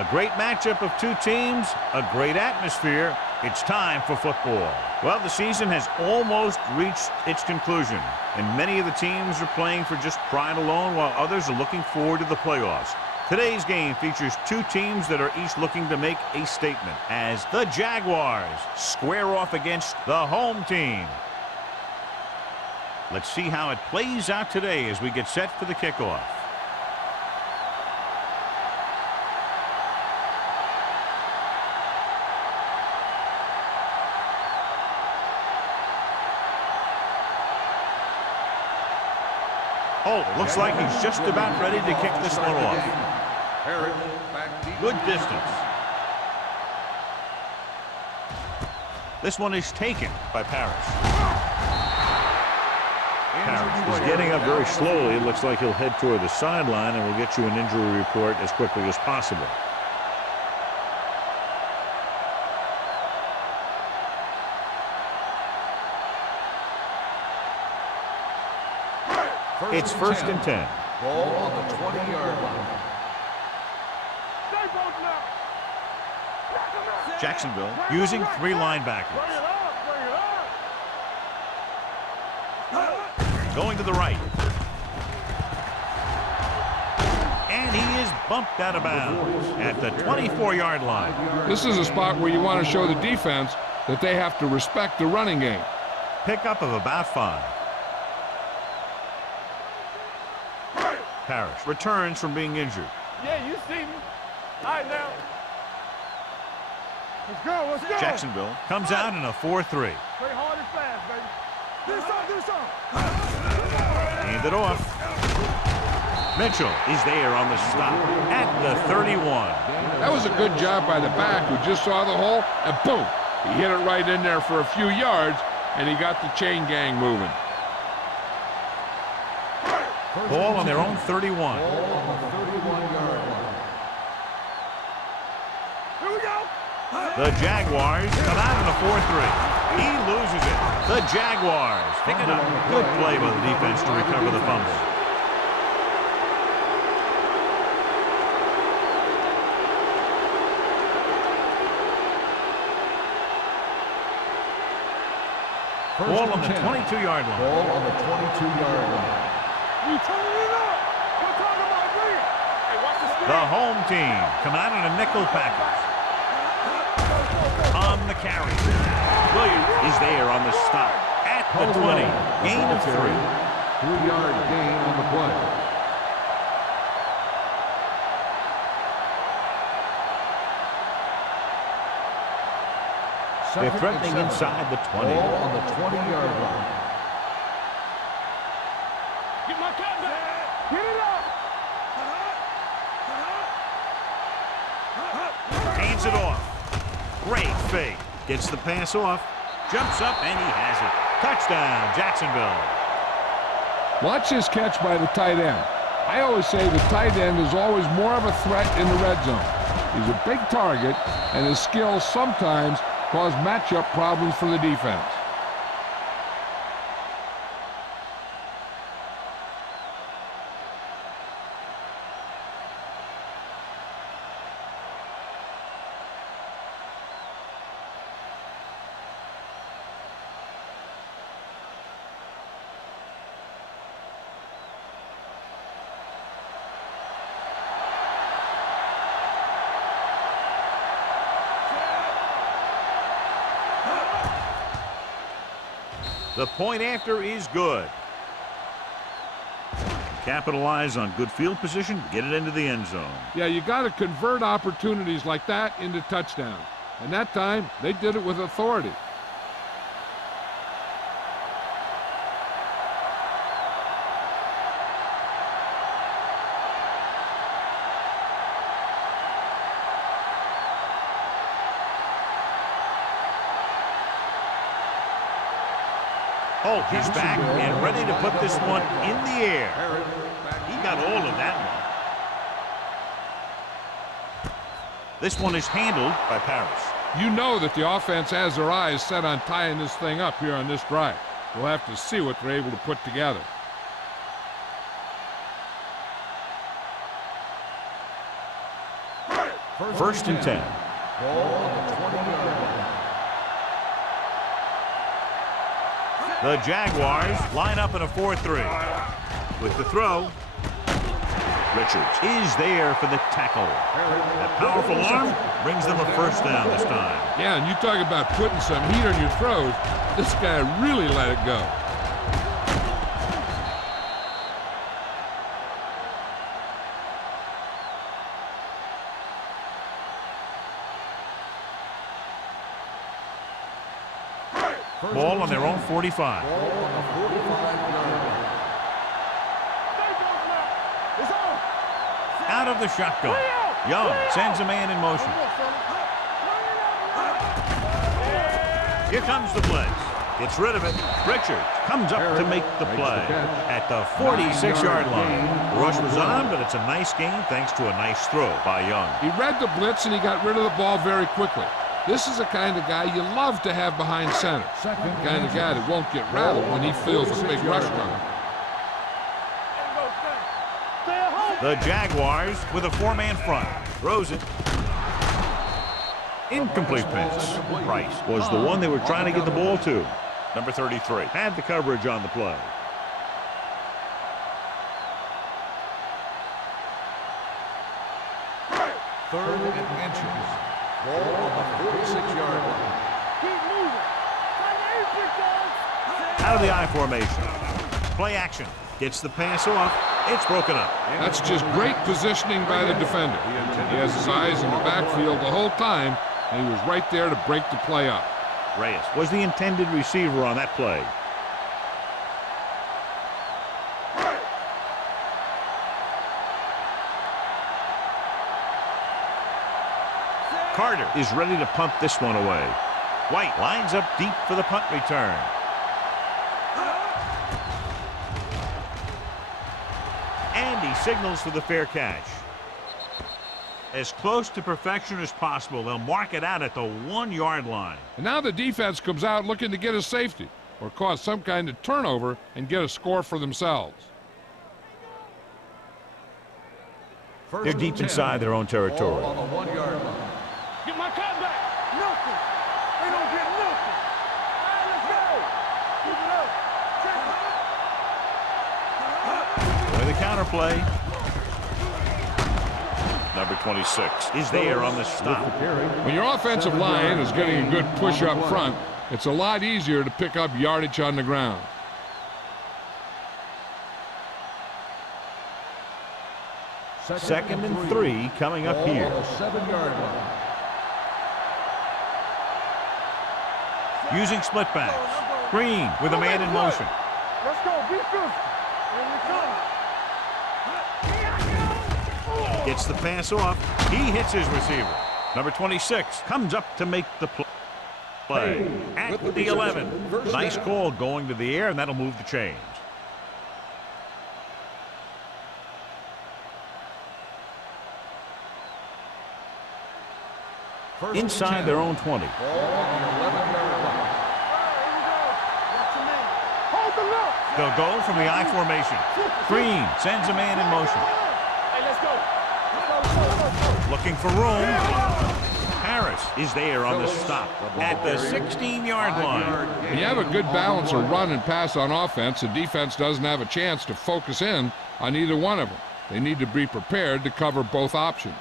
A great matchup of two teams, a great atmosphere. It's time for football. Well, the season has almost reached its conclusion, and many of the teams are playing for just pride alone, while others are looking forward to the playoffs. Today's game features two teams that are each looking to make a statement as the Jaguars square off against the home team. Let's see how it plays out today as we get set for the kickoff. Oh, looks like he's just about ready to kick this one off. Good distance. This one is taken by Parrish. Parrish is getting up very slowly. It looks like he'll head toward the sideline, and we'll get you an injury report as quickly as possible. It's 1st and 10. Ball on the 20-yard line. Jacksonville using three linebackers. Going to the right. And he is bumped out of bounds at the 24-yard line. This is a spot where you want to show the defense that they have to respect the running game. Pickup of about 5. Parrish returns from being injured. Yeah, you see me. All right, now. Let's go, let's go. Jacksonville comes out in a 4-3. Play hard and fast, baby. Do something. Hand it off. Mitchell is there on the stop at the 31. That was a good job by the back who just saw the hole, and boom, he hit it right in there for a few yards, and he got the chain gang moving. Ball on their own 31. Ball on the 31-yard line. Here we go. The Jaguars come out in a 4-3. He loses it. The Jaguars pick it up. Good play by the defense to recover the fumble. Ball on the 22-yard line. Ball on the 22-yard line. You turn it up. We're talking about bring it. Hey, watch the screen. The home team come out in a nickel package. On the carry. Williams is there on the stop at the 20. Gain of 3. 3-yard gain on the play. They're threatening inside the 20. Ball on the 20-yard line. Get my cat back. Get it up. Hands it off. Great fake. Gets the pass off. Jumps up, and he has it. Touchdown, Jacksonville. Watch this catch by the tight end. I always say the tight end is always more of a threat in the red zone. He's a big target, and his skills sometimes cause matchup problems for the defense. The point after is good. Capitalize on good field position, get it into the end zone. Yeah, you got to convert opportunities like that into touchdowns. And that time, they did it with authority. Holt is back and ready to put this one in the air. He got all of that one. This one is handled by Parrish. You know that the offense has their eyes set on tying this thing up here on this drive. We'll have to see what they're able to put together. First and 10. Ball on the 20-yard line. The Jaguars line up in a 4-3. With the throw, Richards is there for the tackle. That powerful arm brings them a first down this time. Yeah, and you talk about putting some heat on your throws. This guy really let it go. Ball on their own 45. Ball on the 45-yard line. Out of the shotgun. Young sends a man in motion. Here comes the blitz. Gets rid of it. Richards comes up to make the play at the 46-yard line. The rush was on, but it's a nice gain thanks to a nice throw by Young. He read the blitz and he got rid of the ball very quickly. This is the kind of guy you love to have behind center. The kind of guy that won't get rattled when he feels a big rush coming. The Jaguars with a four-man front. Throws it. Incomplete pass. Price was the one they were trying to get the ball to. Number 33 had the coverage on the play. Third and inches. Ball on the 46-yard line. Out of the I formation. Play action. Gets the pass off. It's broken up. That's just great positioning by the defender. He has his eyes in the backfield the whole time, and he was right there to break the play up. Reyes was the intended receiver on that play. Carter is ready to punt this one away. White lines up deep for the punt return. And he signals for the fair catch. As close to perfection as possible, they'll mark it out at the 1-yard line. And now the defense comes out looking to get a safety or cause some kind of turnover and get a score for themselves. They're deep inside their own territory. Ball on the 1-yard line. Get my cut back. Nothing. They don't get nothing. All right, let's go. Keep it up. With the counter play. Number 26 is there on the stop. When your offensive line is getting a good push up front, it's a lot easier to pick up yardage on the ground. Second and 3 coming up here. Ball on the 7-yard line. Using split backs. Green with a man in motion. Let's go. Be good. Here we come. Gets the pass off. He hits his receiver. Number 26 comes up to make the play. At the 11. Nice call going to the air, and that'll move the chains. Inside their own 20. Ball on the 11-yard line. Hold the look. They'll go from the I formation. Green sends a man in motion. Hey, let's go. Let's go. Looking for room. Harris is there on the stop at the 16-yard line. When you have a good balance of run and pass on offense, the defense doesn't have a chance to focus in on either one of them. They need to be prepared to cover both options.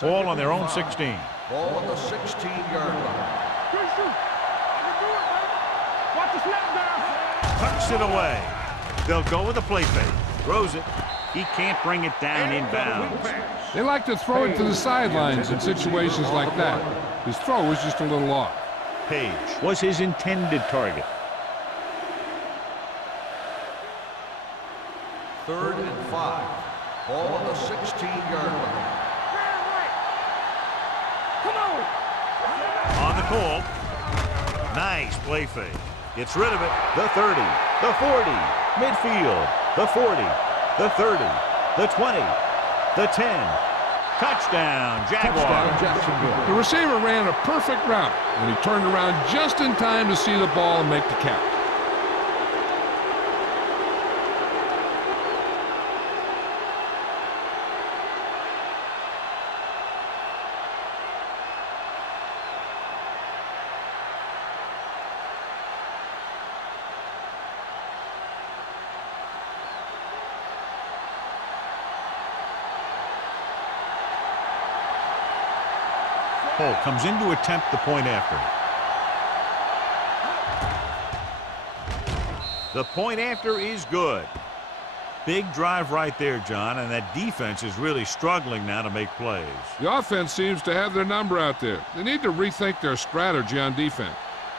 Ball on their own 16. Ball on the 16-yard line. Good shoot. I can do it, baby. Watch the snap down. Tucks it away. They'll go with a play fake. Throws it. He can't bring it down inbounds. They like to throw it to the sidelines in situations like that. His throw was just a little off. Page was his intended target. Third and 5. Ball on the 16-yard line. Come on. On the call. Nice play fake. Gets rid of it. The 30. The 40. Midfield. The 40. The 30. The 20. The 10. Touchdown, Jaguars. Jacksonville. The receiver ran a perfect route, and he turned around just in time to see the ball and make the catch. Holt comes in to attempt the point after. The point after is good. Big drive right there, John, and that defense is really struggling now to make plays. The offense seems to have their number out there. They need to rethink their strategy on defense.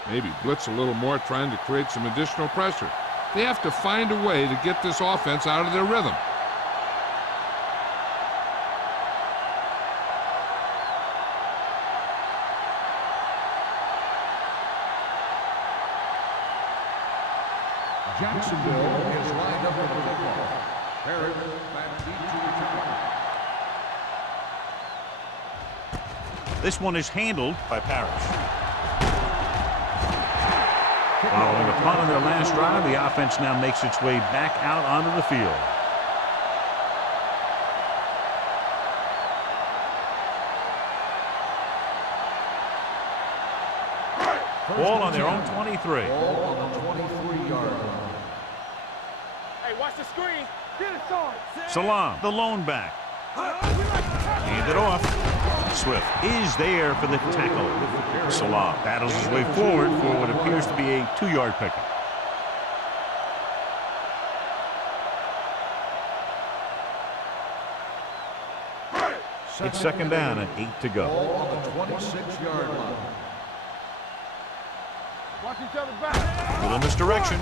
Maybe blitz a little more, trying to create some additional pressure. They have to find a way to get this offense out of their rhythm. Jacksonville is lined up with the football. Barrett back deep to return. This one is handled by Parrish. Following a punt on their last drive, the offense now makes its way back out onto the field. Ball on their own 23. Ball on the 23-yard line. Hey, watch the screen. Get it, son. Salam, the lone back. Hand it off. Swift is there for the tackle. Salam battles his way forward for what appears to be a 2-yard pickup. It's second down and 8 to go. Ball on the 26-yard line. Watch each other back. Little misdirection.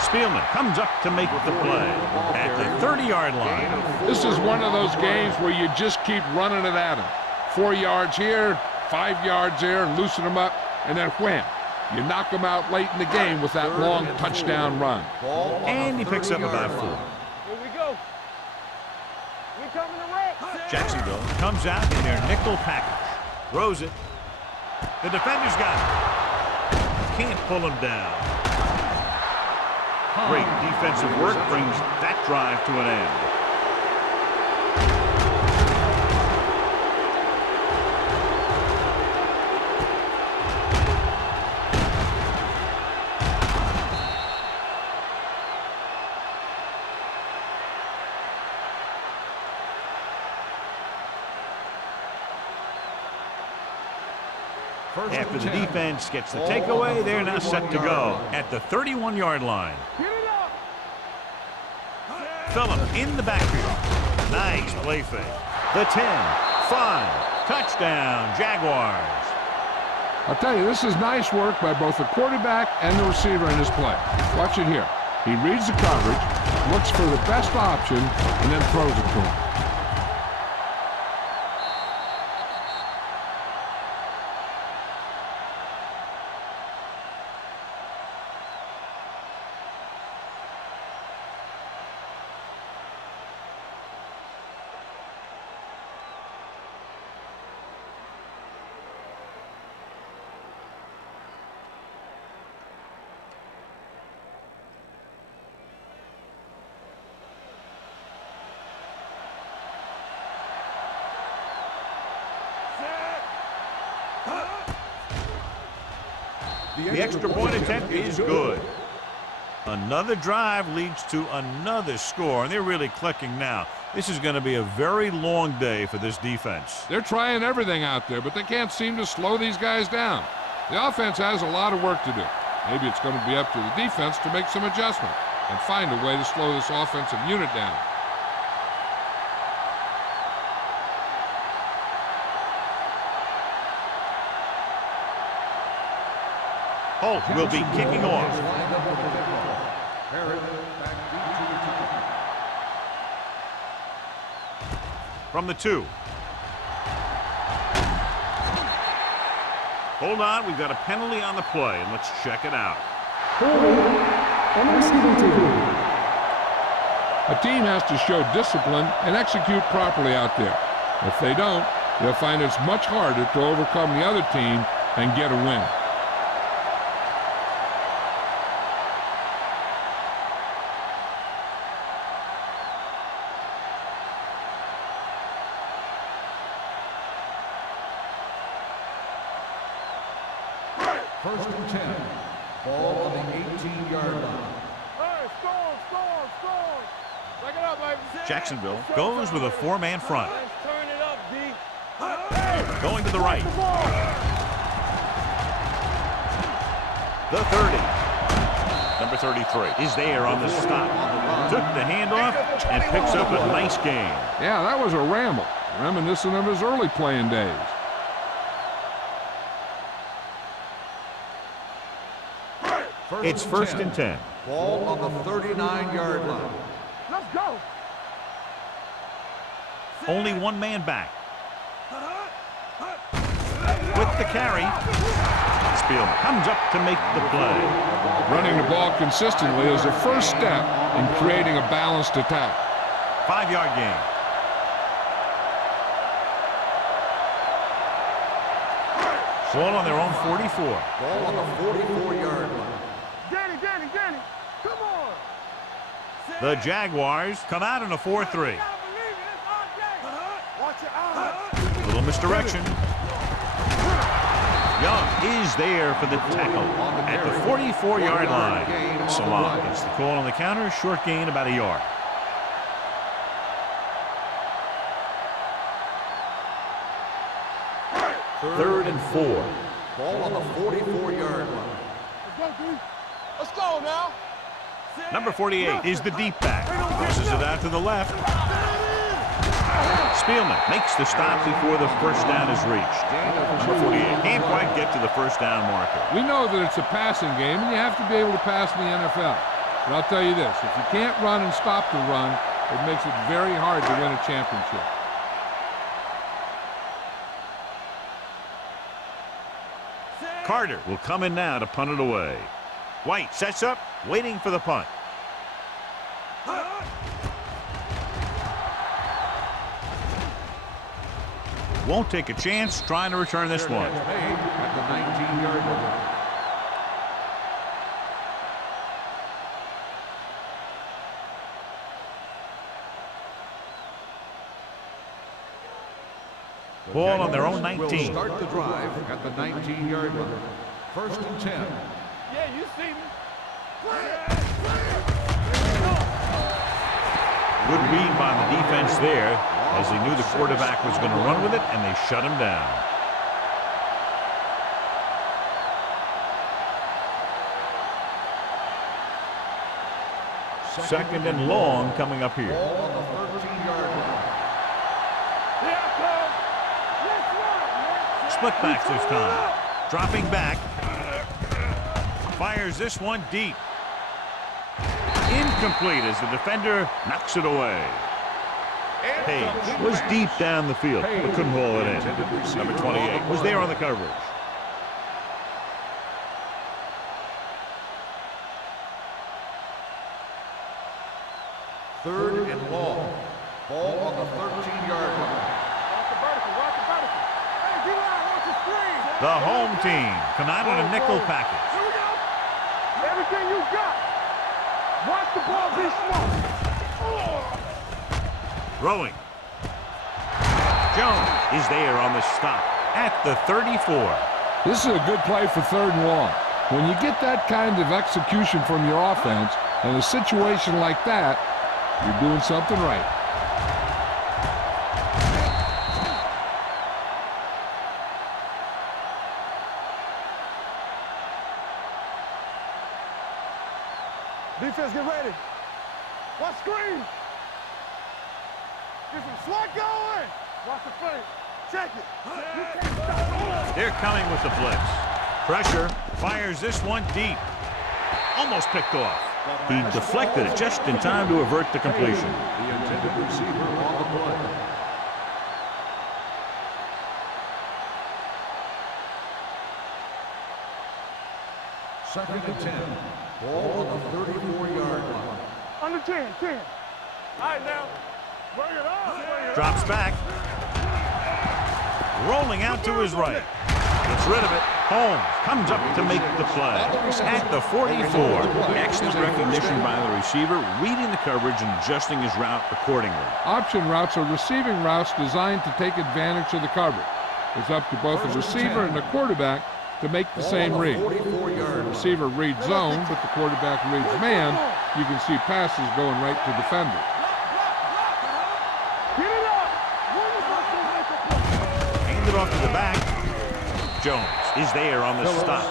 Spielman comes up to make the play at the 30-yard line. This is one of those games where you just keep running it at them. 4 yards here, 5 yards there, and loosen them up, and then wham. You knock them out late in the game with that long touchdown run. And he picks up about 4. Here we go. We coming to wreck. Jacksonville comes out in their nickel package. Throws it. The defender's got it. Can't pull him down. Great defensive work brings that drive to an end. After the defense gets the takeaway, they're now set to go at the 31-yard line. Get it up. Phillip in the backfield. Nice play fake. The 10, 5, touchdown, Jaguars. I'll tell you, this is nice work by both the quarterback and the receiver in this play. Watch it here. He reads the coverage, looks for the best option, and then throws it to him. The extra point attempt is good. Another drive leads to another score, and they're really clicking now. This is going to be a very long day for this defense. They're trying everything out there, but they can't seem to slow these guys down. The offense has a lot of work to do. Maybe it's going to be up to the defense to make some adjustment and find a way to slow this offensive unit down. Holt will be kicking off. From the 2. Hold on, we've got a penalty on the play, and let's check it out. A team has to show discipline and execute properly out there. If they don't, they'll find it's much harder to overcome the other team and get a win. First and 10. Ball on the 18-yard line. Hey, score. Back it up, baby. Jacksonville goes with a 4-man front. Let's turn it up, D. Going to the right. The 30. Number 33 is there on the stop. Took the handoff and picks up a nice gain. Yeah, that was a ramble, reminiscent of his early playing days. It's first and 10. Ball on the 39-yard line. Let's go. Only one man back. With the carry, Spielman comes up to make the play. Running the ball consistently is the first step in creating a balanced attack. 5-yard gain. Ball on their own 44. Ball on the 44-yard line. Danny, come on. The Jaguars come out in a 4-3. Watch your eyes. Little misdirection. Young is there for the tackle at the 44-yard line. Salah gets the call on the counter. Short gain, about a yard. Third and 4. Ball on the 44-yard line. Let's go now. Number 48 is the deep back. Crosses it out to the left. Spielman makes the stop before the first down is reached. Number 48 can't quite get to the first down marker. We know that it's a passing game, and you have to be able to pass in the NFL. But I'll tell you this, if you can't run and stop the run, it makes it very hard to win a championship. Carter will come in now to punt it away. White sets up, waiting for the punt. Won't take a chance trying to return this one. At the 19-yard line. Ball on their own Will 19. start the drive at the 19-yard line. First and 10. Yeah, you see me. Good read by the defense there, as they knew the quarterback was going to run with it, and they shut him down. Second and long coming up here. Ball on the 13-yard line. Here I come. Let's run. Split backs this time. Dropping back. Fires this one deep. Incomplete as the defender knocks it away. Page was deep down the field, but couldn't haul it in. Number 28 was there on the coverage. Third and long. Ball on the 13-yard line. Watch the vertical. Hey, D-line, watch the screen. The home team come out in a nickel package. Here we go. Everything you got. Watch the ball be smart. Throwing. Jones is there on the stop at the 34. This is a good play for third and long. When you get that kind of execution from your offense in a situation like that, you're doing something right. Defense, get ready. Watch screen. Get some slot going. Watch the fake. Check it. You can't stop. They're coming with the blitz. Pressure. Fires this one deep. Almost picked off. He deflected it just in time to avert the completion. The intended receiver on the play. Second and 10. Ball on the 34-yard line. Under 10. All right, now. Bring it on. Drops back. Rolling out to his right. Gets rid of it. Holmes comes up to make the play. At the 44. Excellent recognition by the receiver, reading the coverage and adjusting his route accordingly. Option routes are receiving routes designed to take advantage of the coverage. It's up to both the receiver and the quarterback to make the same read. The receiver reads zone, but the quarterback reads man. You can see passes going right to defenders. Get it up. Hand it off to the back. Jones is there on the stop.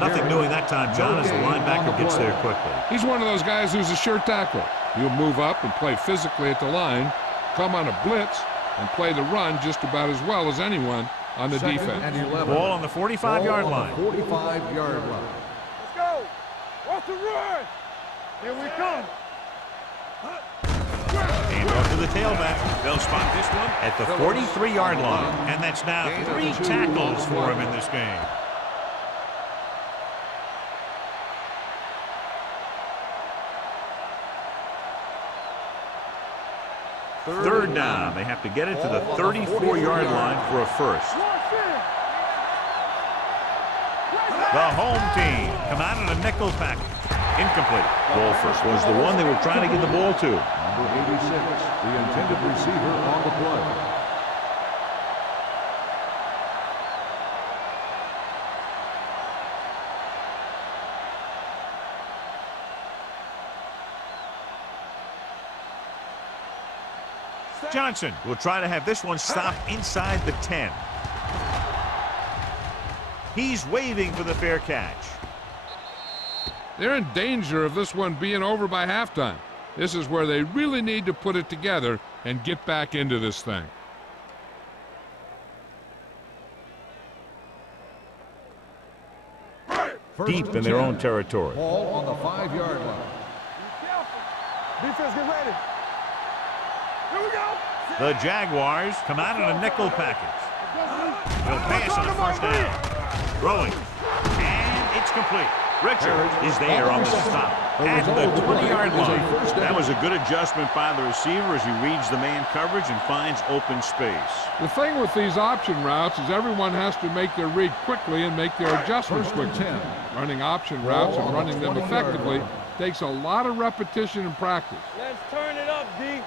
Nothing doing that time, John, as the linebacker gets there quickly. He's one of those guys who's a sure tackler. He'll move up and play physically at the line, come on a blitz, and play the run just about as well as anyone on the defense. Ball on the 45-yard line. 45-yard line. Let's go. What's the run? Here we come. And off to the tailback. They'll spot this one at the 43-yard line. And that's now 3 tackles for him in this game. Third down. They have to get it to the 34-yard line for a first. The home team come out in a nickel package. Incomplete. Wolfers was the one they were trying to get the ball to. Number 86, the intended receiver on the play. Johnson will try to have this one stop inside the 10. He's waving for the fair catch. They're in danger of this one being over by halftime. This is where they really need to put it together and get back into this thing. Deep in their own territory. Ball on the 5-yard line. Defense, get ready. Here we go. The Jaguars come out in a nickel package. They'll pass on a first down. Throwing. And it's complete. Richard is there on the stop at the 20-yard line. That was a good adjustment by the receiver as he reads the man coverage and finds open space. The thing with these option routes is everyone has to make their read quickly and make their adjustments quickly. Running option routes and running them effectively takes a lot of repetition and practice. Let's turn it up, D.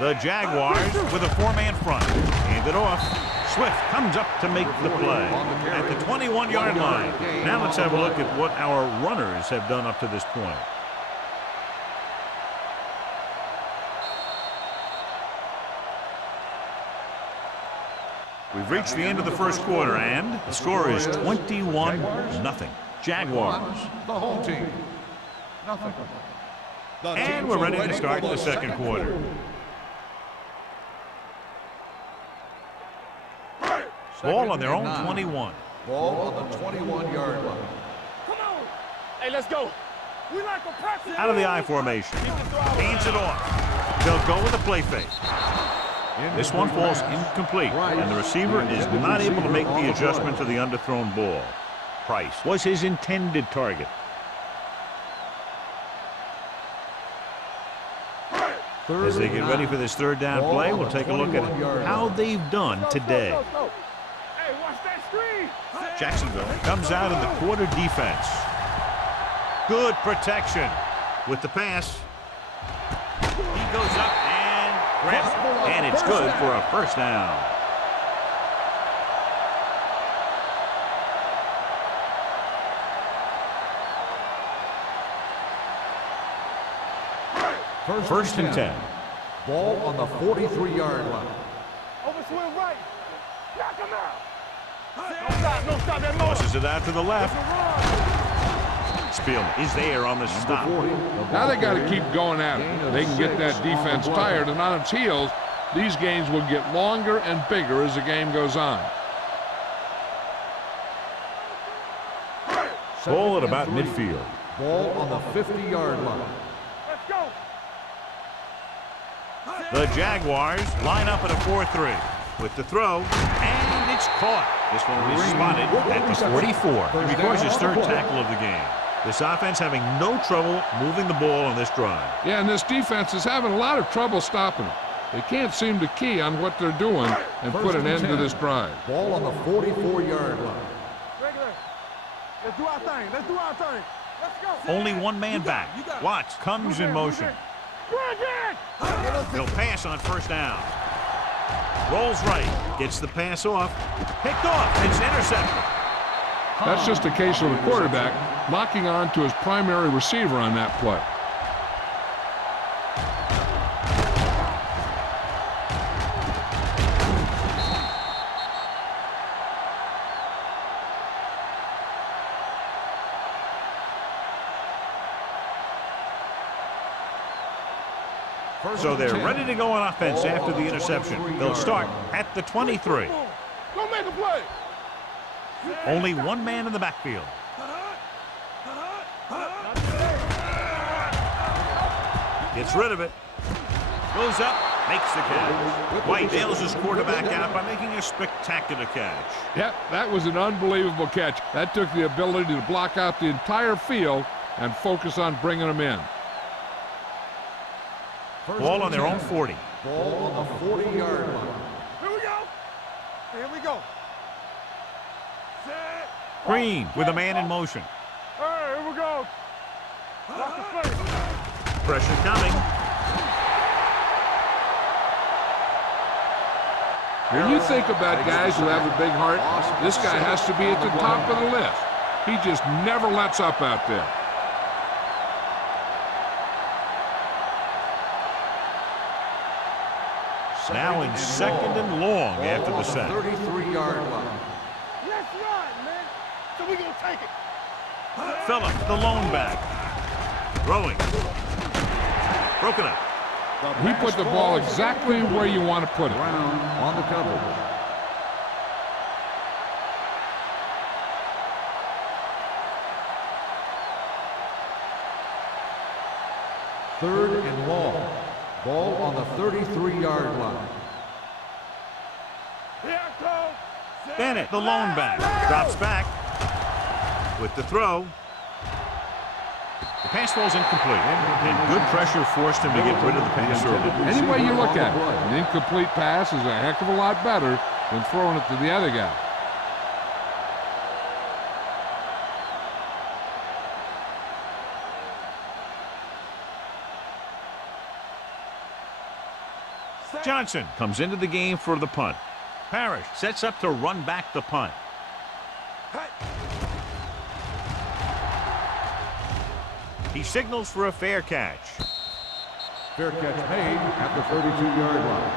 The Jaguars with a 4-man front. Hand it off. Swift comes up to make the play at the 21-yard line. Now let's have a look at what our runners have done up to this point. We've reached the end of the first quarter, and the score is 21-0. Jaguars. The home team. Nothing. And we're ready to start the second quarter. Ball on their own 21. Ball on the 21-yard line. Come on. Hey, let's go. We like a press. Out of the I formation. Hands it off. They'll go with a play fake. This one falls incomplete, and the receiver is not able to make the adjustment to the underthrown ball. Price was his intended target. As they get ready for this third down play, we'll take a look at how they've done today. Hey, watch that screen. Jacksonville comes out in the quarter defense. Good protection with the pass. He goes up and grabs it, and it's good for a first down. First and 10. Ball on the 43-yard line. Overswing right. Knock him out. Don't stop that motor. Tosses it out to the left. Spielman is there on the stop. Now they got to keep going at it. They can get that defense tired, and on its heels, these games will get longer and bigger as the game goes on. Ball at about midfield. Ball on the 50-yard line. Let's go. The Jaguars line up at a 4-3 with the throw, and it's caught. This one will be spotted at the 44. He records his third tackle of the game. This offense having no trouble moving the ball on this drive. Yeah, and this defense is having a lot of trouble stopping them. They can't seem to key on what they're doing and put an end to this drive. Ball on the 44-yard line. Regular. Let's do our thing. Let's do our thing. Let's go. Only one man back. Watts comes in motion. He'll pass on first down. Rolls right. Gets the pass off. Picked off. It's intercepted. That's just a case of the quarterback locking on to his primary receiver on that play. So they're ready to go on offense after the interception. They'll start at the 23. Go make a play. Only one man in the backfield. Gets rid of it. Goes up, makes the catch. White bails his quarterback out by making a spectacular catch. Yep, that was an unbelievable catch. That took the ability to block out the entire field and focus on bringing them in. Ball on their own 40. Ball on the 40-yard line. Here we go. Here we go. Set. Green with a man in motion. All right, here we go. Lock the face. Pressure coming. When you think about guys who have a big heart, this guy has to be at the top of the list. He just never lets up out there. Now in second and long after the set. 33-yard line. Let's run, man. So we gonna take it. Phillip, the lone back. Throwing. Broken up. He put the ball exactly where you want to put it. Brown on the coverage. Third and long. Ball on the 33-yard line. Here I go. Set. Bennett, the lone back. Drops back. With the throw. The pass ball's incomplete. And good pressure forced him to get rid of the pass early. Any way you look at it, an incomplete pass is a heck of a lot better than throwing it to the other guy. Johnson comes into the game for the punt. Parrish sets up to run back the punt. He signals for a fair catch. Fair catch made at the 32-yard line.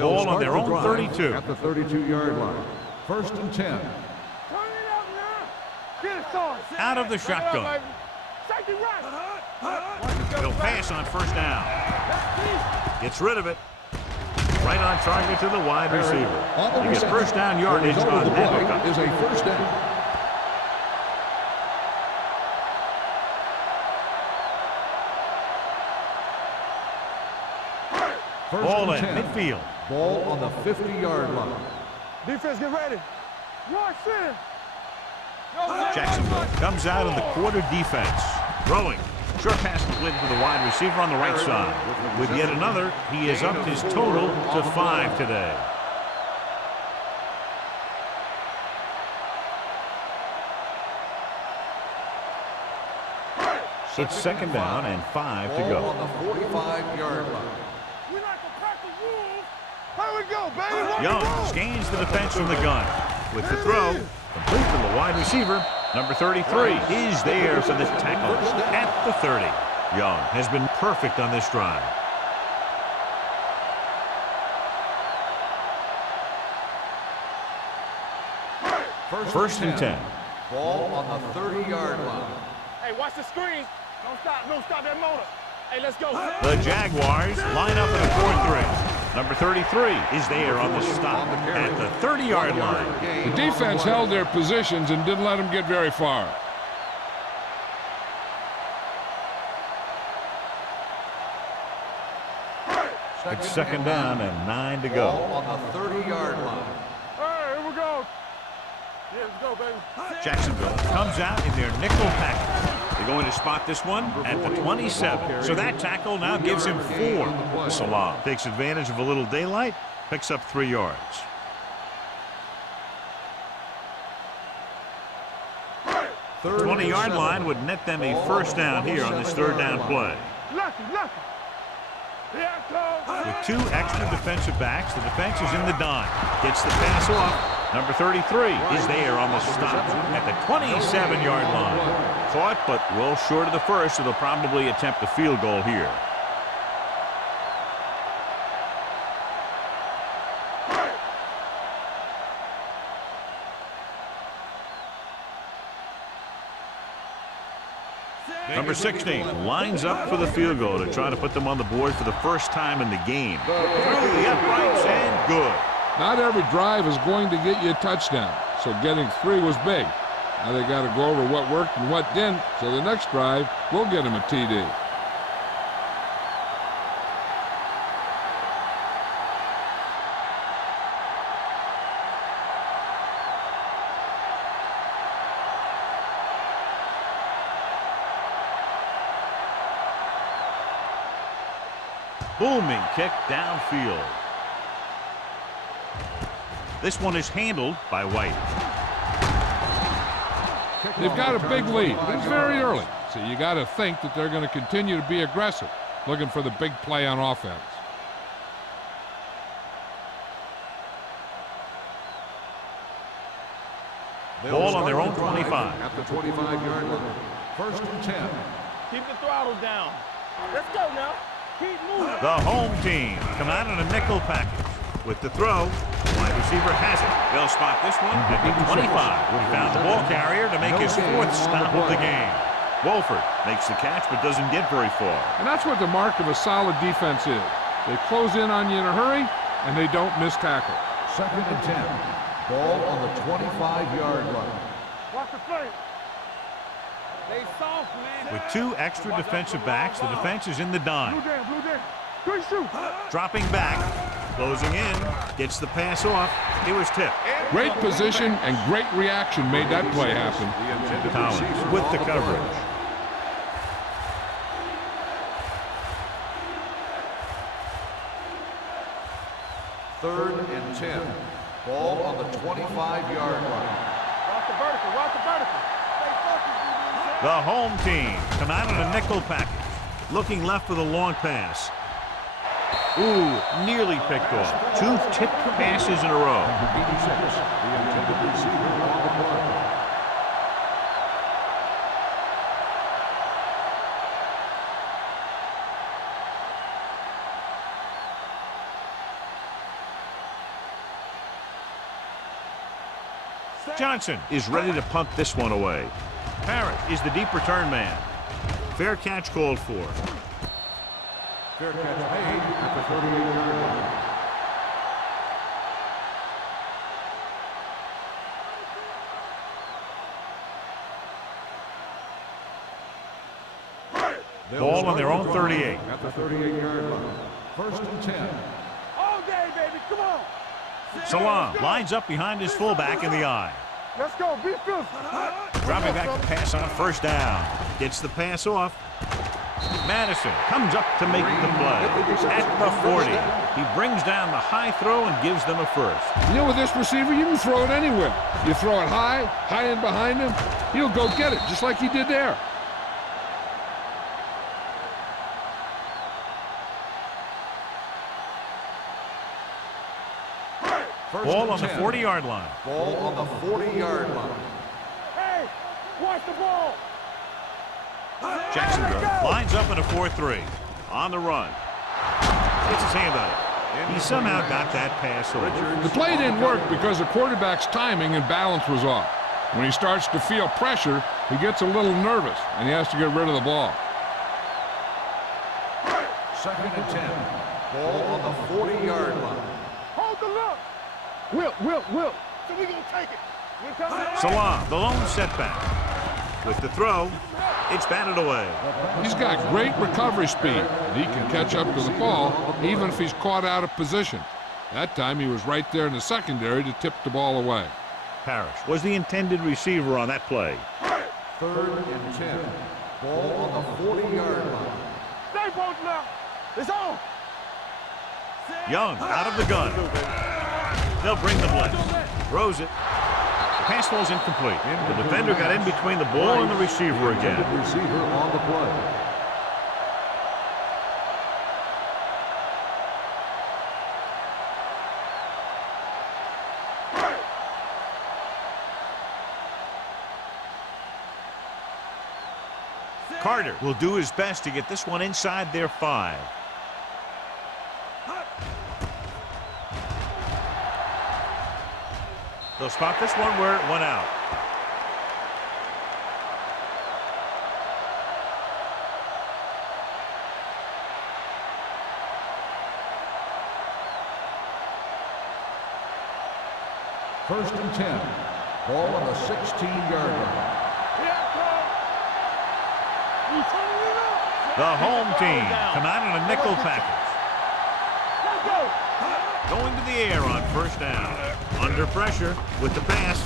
Ball on their own 32. At the 32-yard line. First and 10. Turn it up now. Get it started. Out of the shotgun. Safety right. He'll pass on first down. Gets rid of it. Right on target to the wide receiver. He gets first down yardage on that hookup. Is a first down. Ball in midfield. Ball on the 50-yard line. Defense, get ready. Watch this. Jacksonville comes out in the quarter defense. Throwing. Short pass complete to the wide receiver on the right side. With yet another, he has upped his total to 5 today. It's second down and 5 to go. On the 45-yard line. We like to crack the rules. Here we go, baby. Young scans the defense from the gun. With the throw, complete to the wide receiver. Number 33 is there for the tackle at the 30. Young has been perfect on this drive. First and 10. Ball on the 30-yard line. Hey, watch the screen. Don't stop that motor. Hey, let's go. The Jaguars line up in a 4-3. Number 33 is there on the stop at the 30-yard line. The defense held their positions and didn't let them get very far. It's second down and 9 to go. Ball on the 30-yard line. All right, here we go. Yeah, let's go, baby. Jacksonville comes out in their nickel package. They're going to spot this one at the 27. So that tackle now gives him 4. Salah takes advantage of a little daylight, picks up 3 yards. The 20-yard line would net them a first down here on this third down play. Lucky. Here I go. With 2 extra defensive backs, the defense is in the dime. Gets the pass off. Number 33 is there on the stop at the 27-yard line. Caught, but well short of the first, so they'll probably attempt a field goal here. Number 16 lines up for the field goal to try to put them on the board for the first time in the game. Through the uprights and good. Not every drive is going to get you a touchdown, so getting 3 was big. Now they got to go over what worked and what didn't, so the next drive will get them a TD. Booming kick downfield. This one is handled by White. They've got a big lead, but it's very early, so you got to think that they're going to continue to be aggressive, looking for the big play on offense. Ball on their own 25. At the 25-yard line. 1st and 10. Keep the throttle down. Let's go now. Keep moving. The home team come out in a nickel package. With the throw, wide receiver has it. They'll spot this one at the 25. He found the ball carrier to make his 4th stop of the game. Wolford makes the catch but doesn't get very far. And that's what the mark of a solid defense is. They close in on you in a hurry, and they don't miss tackle. 2nd and 10. Ball on the 25-yard line. Watch the play. They soft, man. With 2 extra defensive backs, the defense is in the dime. Blue down, blue down. Good shoot. Dropping back, closing in, gets the pass off. It was tipped. Great position and great reaction made that play happen. Collins with the coverage. Third and 10. Ball on the 25-yard line. Watch the vertical, watch the vertical. Stay focused, BB. The home team come out in a nickel package. Looking left for the long pass. Ooh, nearly picked off. 2 tipped passes in a row. 86. The intended receiver on the play. Johnson is ready to punt this one away. Parrott is the deep return man. Fair catch called for. Fair catch made at the 38-yard line. Ball on their own 38. At the 38-yard line. 1st and 10. All day, baby. Come on. Salam lines up behind his fullback in the eye. Let's go. Be filthy. Dropping back to pass on 1st down. Gets the pass off. Madison comes up to make the play. At the 40. He brings down the high throw and gives them a 1st. You know, with this receiver, you can throw it anywhere. You throw it high and behind him, he'll go get it, just like he did there. Ball on the 40-yard line. Ball on the 40-yard line. Hey, watch the ball. Jacksonville lines up in a 4-3. On the run. Gets his hand on it. He somehow got that pass over. The play didn't work because the quarterback's timing and balance was off. When he starts to feel pressure, he gets a little nervous, and he has to get rid of the ball. 2nd and 10. Ball on the 40-yard line. Hold the look. Will. So we gonna take it. We coming out. Salam, the lone setback. With the throw, it's batted away. He's got great recovery speed. He can catch up to the ball even if he's caught out of position. That time he was right there in the secondary to tip the ball away. Parrish was the intended receiver on that play. 3rd and 10. Ball on the 40-yard line. Stay both now. It's on. Young out of the gun. They'll bring the blitz. Throws it. The pass falls incomplete. The defender got in between the ball and the receiver again. The receiver on the play. Carter will do his best to get this one inside their 5. They'll spot this one where it went out. First and 10. Ball on the 16-yard line. The home team come out in a nickel package. Going to the air on first down. Under pressure with the pass.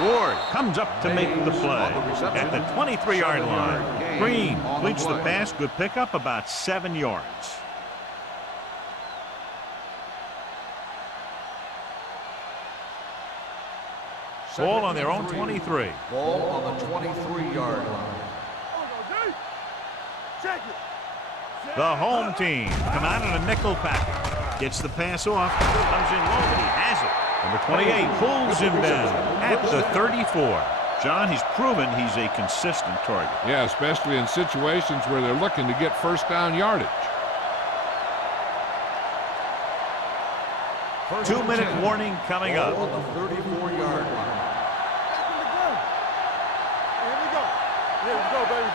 Ward comes up to make the play at the 23-yard line. Green completes the pass. Good pickup, about 7 yards. Ball on their own 23. Ball on the 23-yard line. The home team come out in a nickel package. Gets the pass off. Comes in low, but he has it. Number 28 pulls him down at the 34. John, he's proven he's a consistent target. Yeah, especially in situations where they're looking to get first down yardage. 2-minute warning coming up. On the 34-yard line. Here we go. Here we go, baby.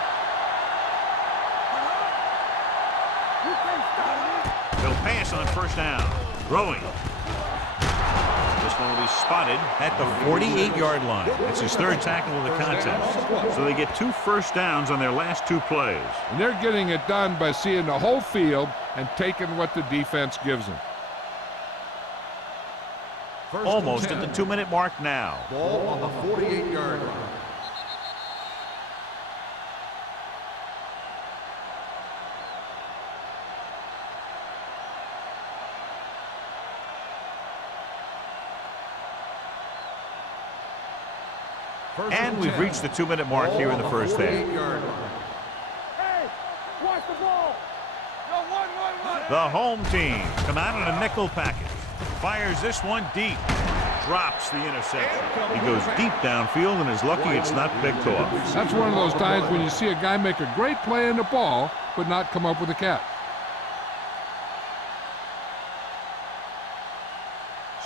You can't stop me. They'll pass on first down. Throwing. This one will be spotted at the 48-yard line. It's his third tackle of the contest. So they get 2 first downs on their last 2 plays. And they're getting it done by seeing the whole field and taking what the defense gives them. Almost at the 2-minute mark now. Ball on the 48-yard line. And we've reached the 2-minute mark here in the first half. Hey, watch the ball. No, one. The home team come out in a nickel package. Fires this one deep. Drops the interception. He goes deep downfield and is lucky it's not picked off. That's one of those times when you see a guy make a great play in the ball, but not come up with a catch.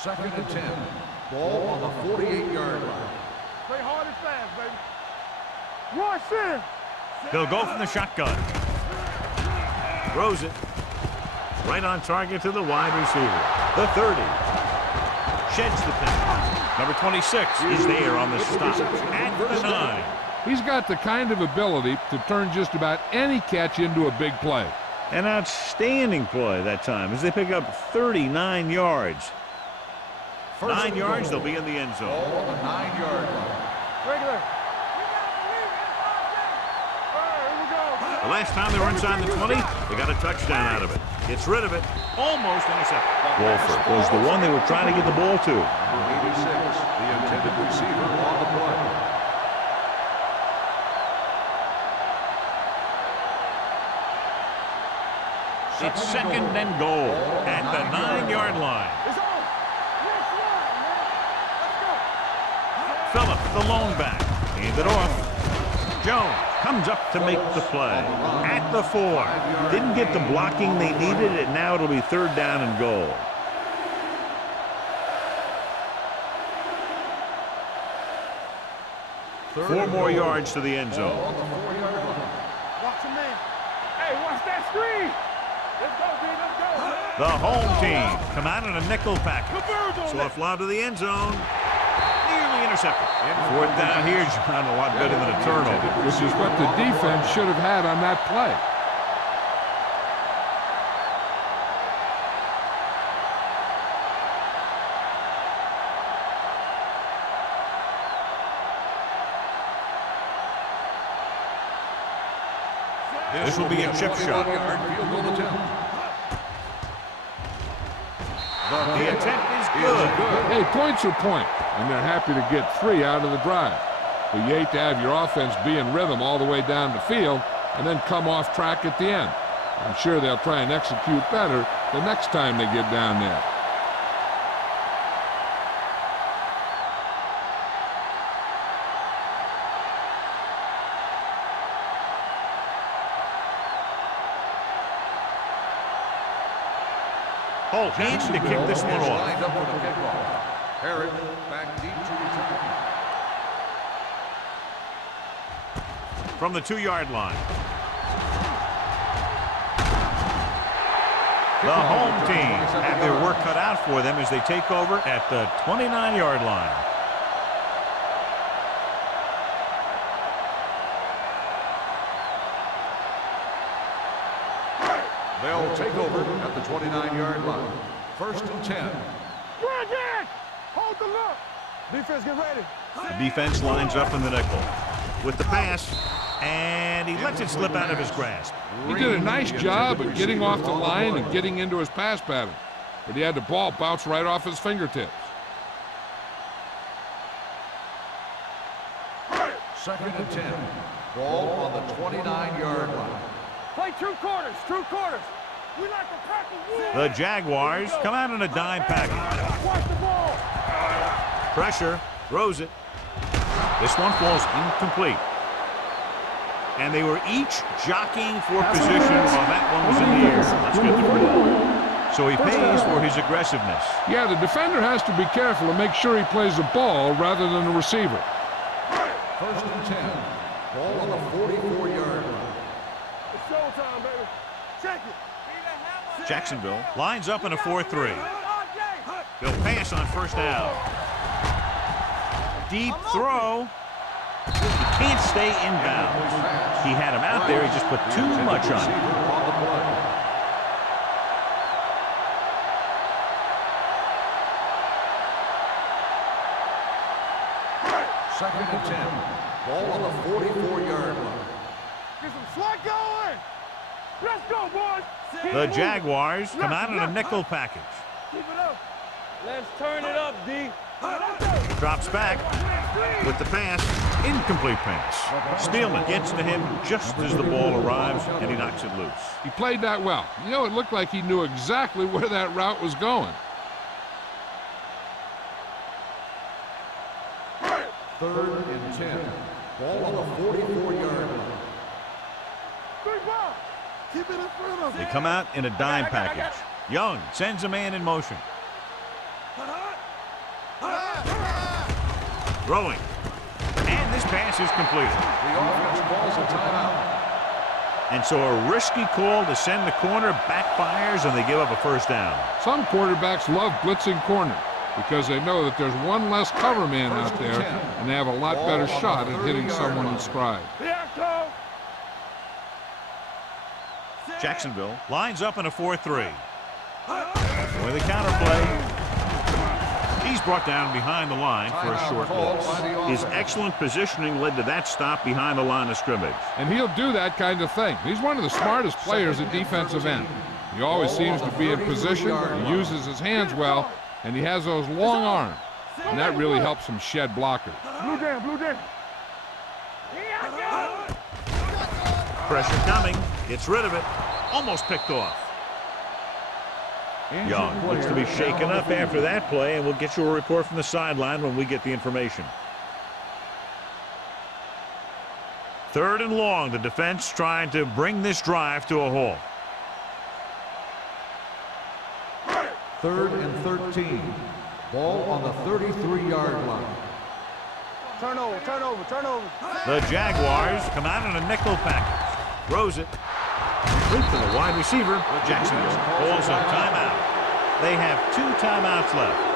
Second and 10. Ball on the 48-yard line. Play hard and fast, baby. Rush in. He'll go from the shotgun. Throws it. Right on target to the wide receiver. The 30. Sheds the pin. Number 26 is there on the stop. At the 9. He's got the kind of ability to turn just about any catch into a big play. An outstanding play that time as they pick up 39 yards. 9 yards, they'll be in the end zone. Ball on the 9-yard line. Regular. The last time they were inside the 20, they got a touchdown out of it. Gets rid of it. Almost intercepted. Wolford was the one they were trying to get the ball to. Number 86, the intended receiver on the play. It's second and goal at the 9-yard line. It's on. Next one, man. Let's go. Phillip, the lone back. Hand it off. Jones comes up to make the play. At the 4. Didn't get the blocking they needed, and now it'll be 3rd down and goal. Four more yards to the end zone. Watch him, man. Hey, watch that screen. Let's go, B. Let's go. The home team come out in a nickel package. So a fly to the end zone. Nearly intercepted. 4th down here, John, a lot better than a turnover. Which is what the defense should have had on that play. This will be a chip shot. Field goal attempt. The attempt is good. Hey, points are point, and they're happy to get 3 out of the drive. But you hate to have your offense be in rhythm all the way down the field and then come off track at the end. I'm sure they'll try and execute better the next time they get down there. Holt needs to kick this one off. Lined up for the kickoff. Harris back deep to return. From the 2-yard line. The home team have their work cut out for them as they take over at the 29-yard line. They'll take over at the 29-yard line. 1st and 10. Hold the look. Defense, get ready. The defense lines up in the nickel with the pass, and he lets it slip out of his grasp. He did a nice job of getting off the line and getting into his pass pattern, but he had the ball bounce right off his fingertips. 2nd and 10. Ball on the 29-yard line. Play true quarters, true quarters. We like to tackle you. The Jaguars come out in a dime package. Watch the ball. Pressure, throws it. This one falls incomplete. And they were each jockeying for position while that one was in the air. Let's get the ball. So he pays for his aggressiveness. Yeah, the defender has to be careful and make sure he plays the ball rather than the receiver. 1st and 10. Ball on the 44-yard line. It's showtime, baby. Check it. Jacksonville lines up in a 4-3. They'll pass on 1st down. Deep throw. He can't stay inbounds. He had him out there. He just put too much on it. 2nd and 10. Ball on the 44-yard line. Get some slack going. Let's go, boys. The Jaguars come out in a nickel package. Keep it up. Let's turn it up, D. Drops back with the pass. Incomplete pass. Spielman gets to him just as the ball arrives, and he knocks it loose. He played that well. You know, it looked like he knew exactly where that route was going. 3rd and 10. Ball on the 44-yard line. Keep it in front of him. They come out in a dime package. Young sends a man in motion. Throwing. And this pass is completed. The offense calls a timeout. And so a risky call to send the corner backfires, and they give up a 1st down. Some quarterbacks love blitzing corner because they know that there's one less cover man out there, and they have a lot better shot at hitting someone in stride. Jacksonville lines up in a 4-3. With a counterplay. He's brought down behind the line for a short loss. His excellent positioning led to that stop behind the line of scrimmage. And he'll do that kind of thing. He's one of the smartest players at defensive end. He always seems to be in position, he uses his hands well, and he has those long arms. And that really helps him shed blockers. Blue down, blue down. Pressure coming. Gets rid of it. Almost picked off. Young looks to be shaken up after that play, and we'll get you a report from the sideline when we get the information. 3rd and long. The defense trying to bring this drive to a halt. 3rd and 13. Ball on the 33-yard line. Turnover, turnover, turnover. The Jaguars come out in a nickel package. Throws it. Complete to the wide receiver. Jacksonville calls a timeout. They have 2 timeouts left.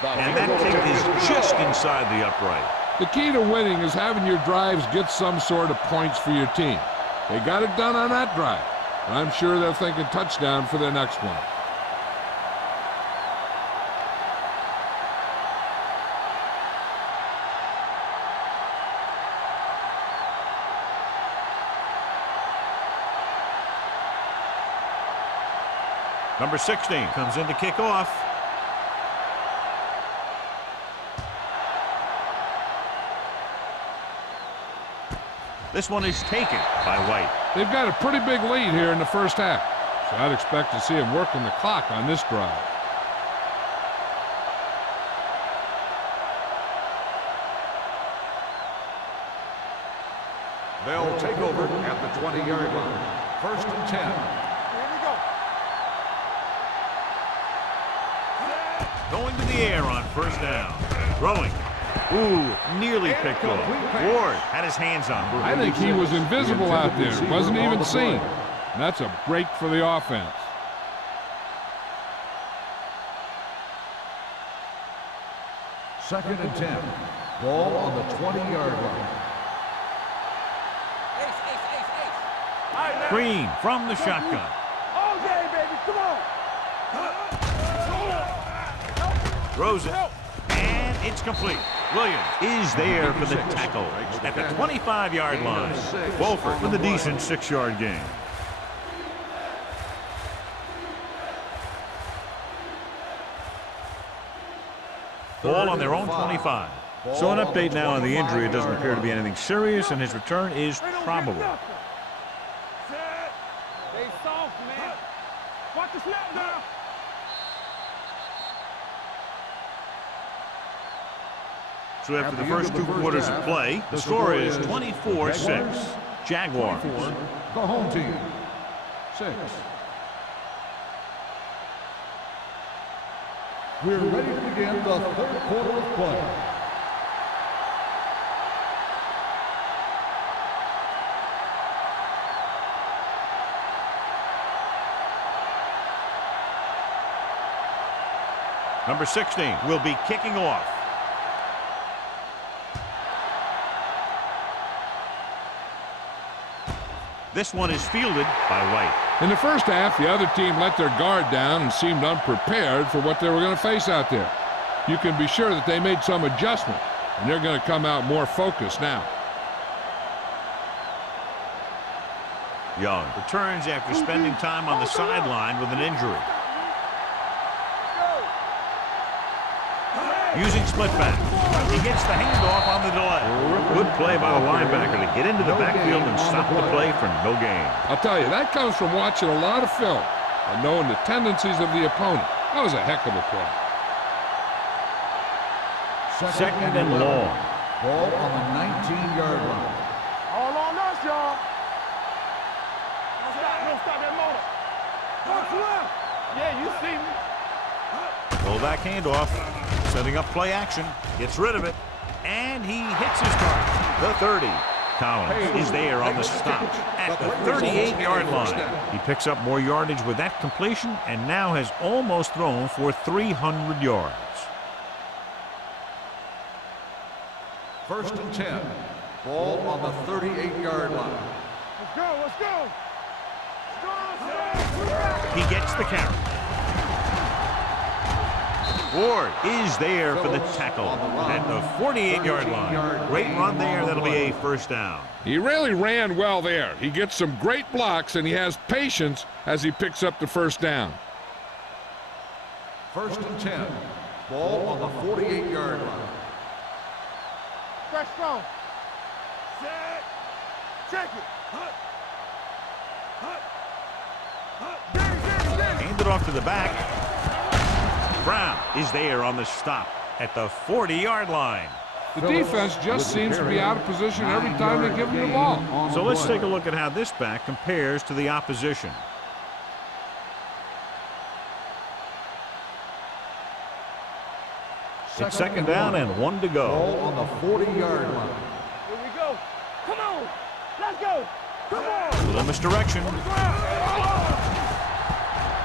And that kick is just inside the upright. The key to winning is having your drives get some sort of points for your team. They got it done on that drive. And I'm sure they're thinking touchdown for their next one. Number 16 comes in to kick off. This one is taken by White. They've got a pretty big lead here in the 1st half. So I'd expect to see him working the clock on this drive. They'll take over at the 20-yard line. 1st and 10. Here we go. Going to the air on 1st down. Throwing. Ooh, nearly picked off. Ward had his hands on. I think he was invisible out there. Wasn't even seen. And that's a break for the offense. Second and 10. Ball on the 20-yard line. Green from the shotgun. All day, baby. Come on. Throws it. And it's complete. Williams is there for the tackle at the 25-yard line. Wolford with a decent 6-yard gain. Ball on their own 25. So an update now on the injury. It doesn't appear to be anything serious, and his return is probable. Stay soft, man. Watch the snap now. So after the first 2 quarters of play, the score is 24-6. Jaguars. The home team. 6. We're ready to begin the 3rd quarter of play. Number 16 will be kicking off. This one is fielded by White. In the first half, the other team let their guard down and seemed unprepared for what they were going to face out there. You can be sure that they made some adjustment, and they're going to come out more focused now. Young returns after spending time on the sideline with an injury. Using split back. He gets the handoff on the delay. Good play by the linebacker to get into the backfield and stop the play for no gain. I'll tell you, that comes from watching a lot of film and knowing the tendencies of the opponent. That was a heck of a play. Second and long. Ball on the 19-yard line. All on us, y'all. Don't stop that motor. What's left? Yeah, you see me. Fullback handoff. Setting up play action. Gets rid of it. And he hits his target. The 30. Collins is there on the stop at the 38-yard line. He picks up more yardage with that completion and now has almost thrown for 300 yards. 1st and 10. Ball on the 38-yard line. Let's go, let's go. Let's go. He gets the carry. Ward is there for the tackle at the 48-yard line. Great run there. That'll be a 1st down. He really ran well there. He gets some great blocks, and he has patience as he picks up the 1st down. 1st and 10. Ball on the 48-yard line. Fresh strong. Set. Check it. Hand it off to the back. Brown is there on the stop at the 40-yard line. The defense just seems to be out of position every time they give him the ball. So let's take a look at how this back compares to the opposition. It's 2nd down and 1 to go. Ball on the 40-yard line. Here we go. Come on. Let's go. Come on. Little misdirection.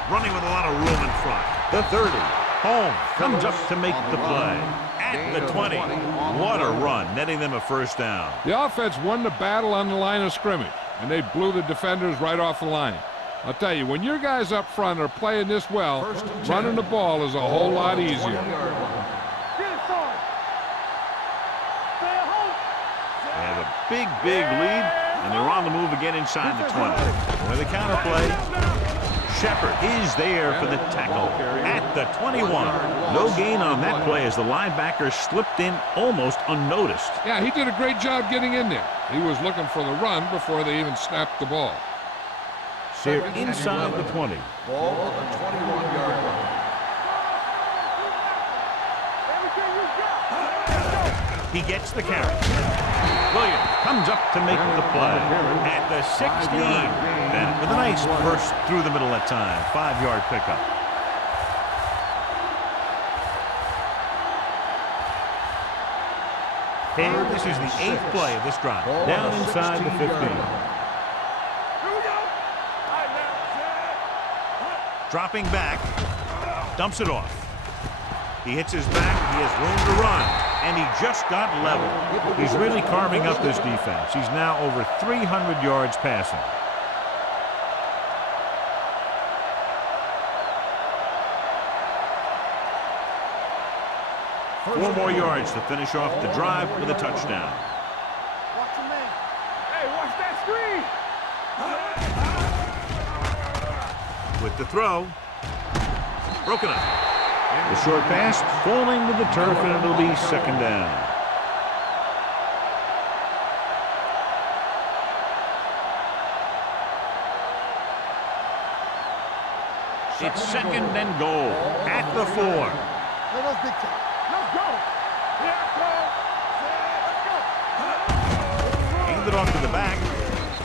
Running with a lot of room in front. The 30. Home comes up to make the play. At the 20. What a run, netting them a 1st down. The offense won the battle on the line of scrimmage, and they blew the defenders right off the line. I'll tell you, when your guys up front are playing this well, running the ball is a whole lot easier. Get it, son. Stay at home. They have a big lead, and they're on the move again inside the 20. With the counter play. Shepard is there for the tackle at the 21. No gain on that play as the linebacker slipped in almost unnoticed. Yeah, he did a great job getting in there. He was looking for the run before they even snapped the ball. They're inside the 20. Ball on the 21-yard line. He gets the carry. Williams comes up to make the play at the 16. Bennett with a nice burst through the middle that time. 5-yard pickup. And this is the 8th play of this drive. Down inside the 15. Dropping back. Dumps it off. He hits his back. He has room to run. And he just got level. He's really carving up this defense. He's now over 300 yards passing. Four more yards to finish off the drive with a touchdown. Watch your man. Hey, watch that screen. With the throw. Broken up. The short pass falling to the turf, and it'll be 2nd down. It's 2nd and goal at the 4. Let us big time. Let's go. Here I come. Let's go. Handed off to the back.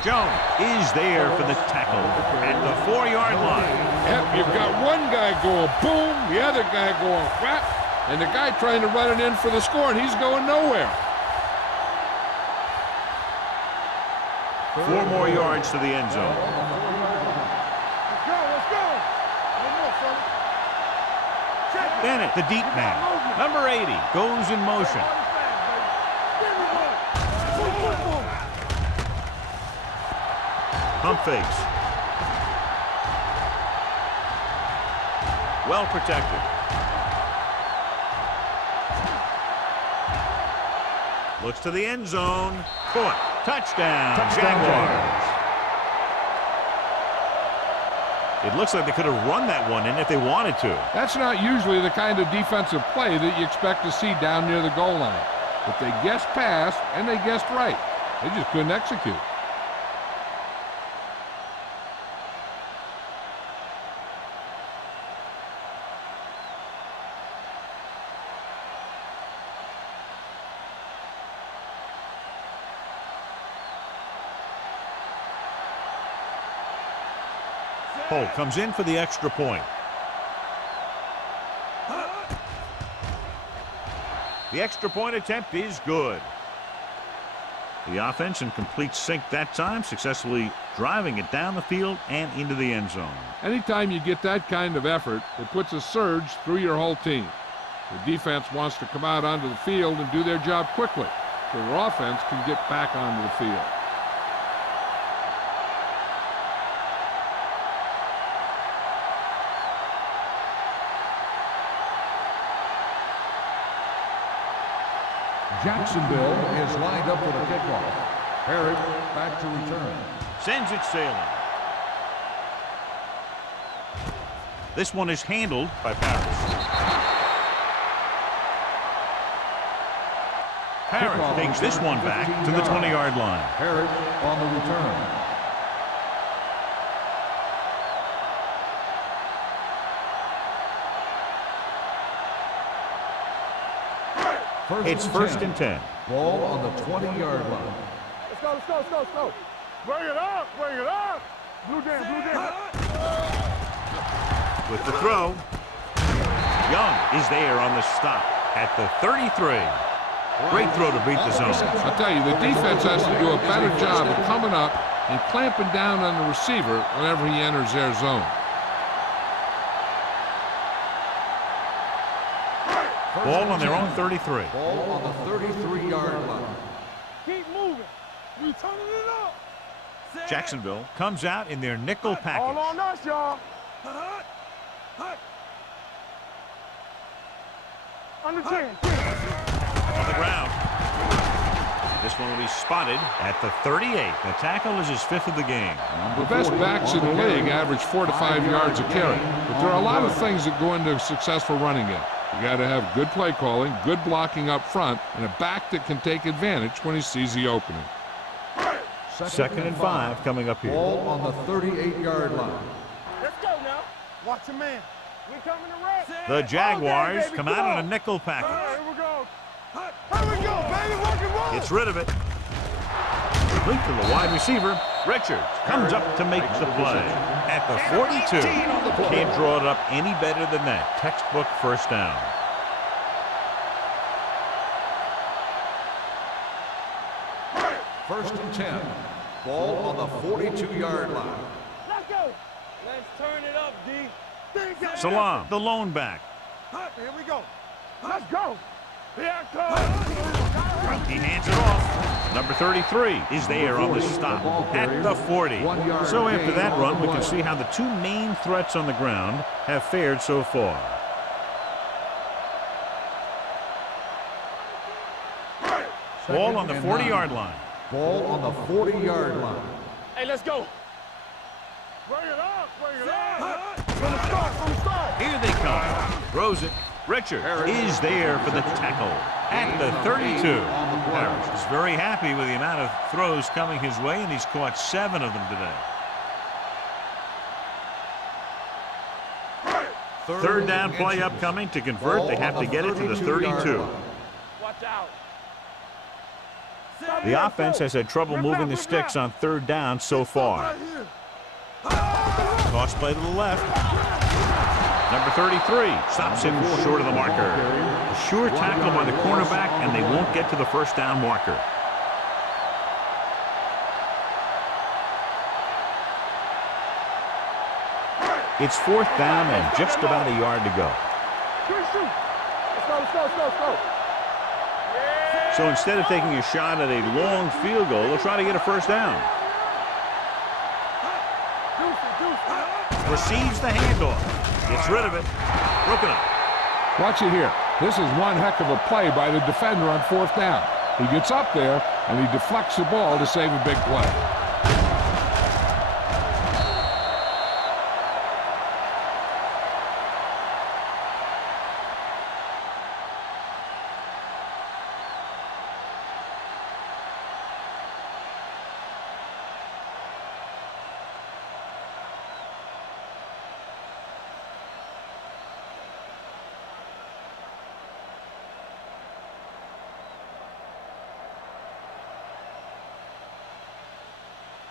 Jones is there for the tackle at the 4-yard line. Yep, you've got one guy going boom, the other guy going whap, and the guy trying to run it in for the score, and he's going nowhere. 4 more yards to the end zone. Let's go. Let's go. One more, fella. Check it. Bennett, the deep man. Number 80 goes in motion. Pump fakes. Well protected. Looks to the end zone. Caught. Touchdown. Jaguars. It looks like they could have run that one in if they wanted to. That's not usually the kind of defensive play that you expect to see down near the goal line. But they guessed pass, and they guessed right. They just couldn't execute. Holt comes in for the extra point. The extra point attempt is good. The offense in complete sync that time, successfully driving it down the field and into the end zone. Anytime you get that kind of effort, it puts a surge through your whole team. The defense wants to come out onto the field and do their job quickly, so their offense can get back onto the field. Jacksonville is lined up for the kickoff. Herod back to return. Sends it sailing. This one is handled by Parrish. Parrish takes this one back to the 20-yard line. Herod on the return. It's 1st and 10. Ball on the 20-yard line. Let's go. Let's go. Let's go. Let's go. Bring it up. Bring it up. Blue down. Blue down. With the throw, Young is there on the stop at the 33. Great throw to beat the zone. I'll tell you, the defense has to do a better job of coming up and clamping down on the receiver whenever he enters their zone. Ball on their own 33. Ball on the 33-yard line. Keep moving. We turning it up. Jacksonville comes out in their nickel All package. on us, y'all. Under 10. On the ground. This one will be spotted at the 38. The tackle is his 5th of the game. The best backs in the league average 4 to 5 yards a carry, but there are a lot of things that go into a successful running game. You got to have good play calling, good blocking up front, and a back that can take advantage when he sees the opening. Second and 5 coming up here. Ball on the 38-yard line. Let's go now. Watch your man. We coming to rest. The Jaguars baby, come come out on. on a nickel package. Here we go. Here we go, baby. Rock and roll. Gets rid of it. Complete to the wide receiver. Richards comes up to make the play. At the 42. Can't draw it up any better than that. Textbook first down. First and 10. Ball on the 42-yard line. Let's go. Let's turn it up, D. Salam, the lone back. Here we go. Let's go. Here it comes. He hands it off. Number 33 is there on the stop at the 40. So after that run, we can see how the two main threats on the ground have fared so far. Ball on the 40-yard line. Ball on the 40-yard line. Hey, let's go. Bring it up. Bring it up. From the start. From the start. Here they come. Throws it. Richard is there for the tackle at the 32. Harris is very happy with the amount of throws coming his way, and he's caught 7 of them today. Third down play upcoming. To convert, they have to get it to the 32. Watch out. The offense has had trouble moving the sticks on third down so far. Toss play to the left. Number 33 stops him short of the marker. A sure tackle by the cornerback, and they won't get to the first down marker. It's fourth down and just about a yard to go. Let's go. So instead of taking a shot at a long field goal, they'll try to get a first down. Receives the handoff. Gets rid of it. Broken up. Watch it here. This is one heck of a play by the defender on fourth down. He gets up there, and he deflects the ball to save a big play.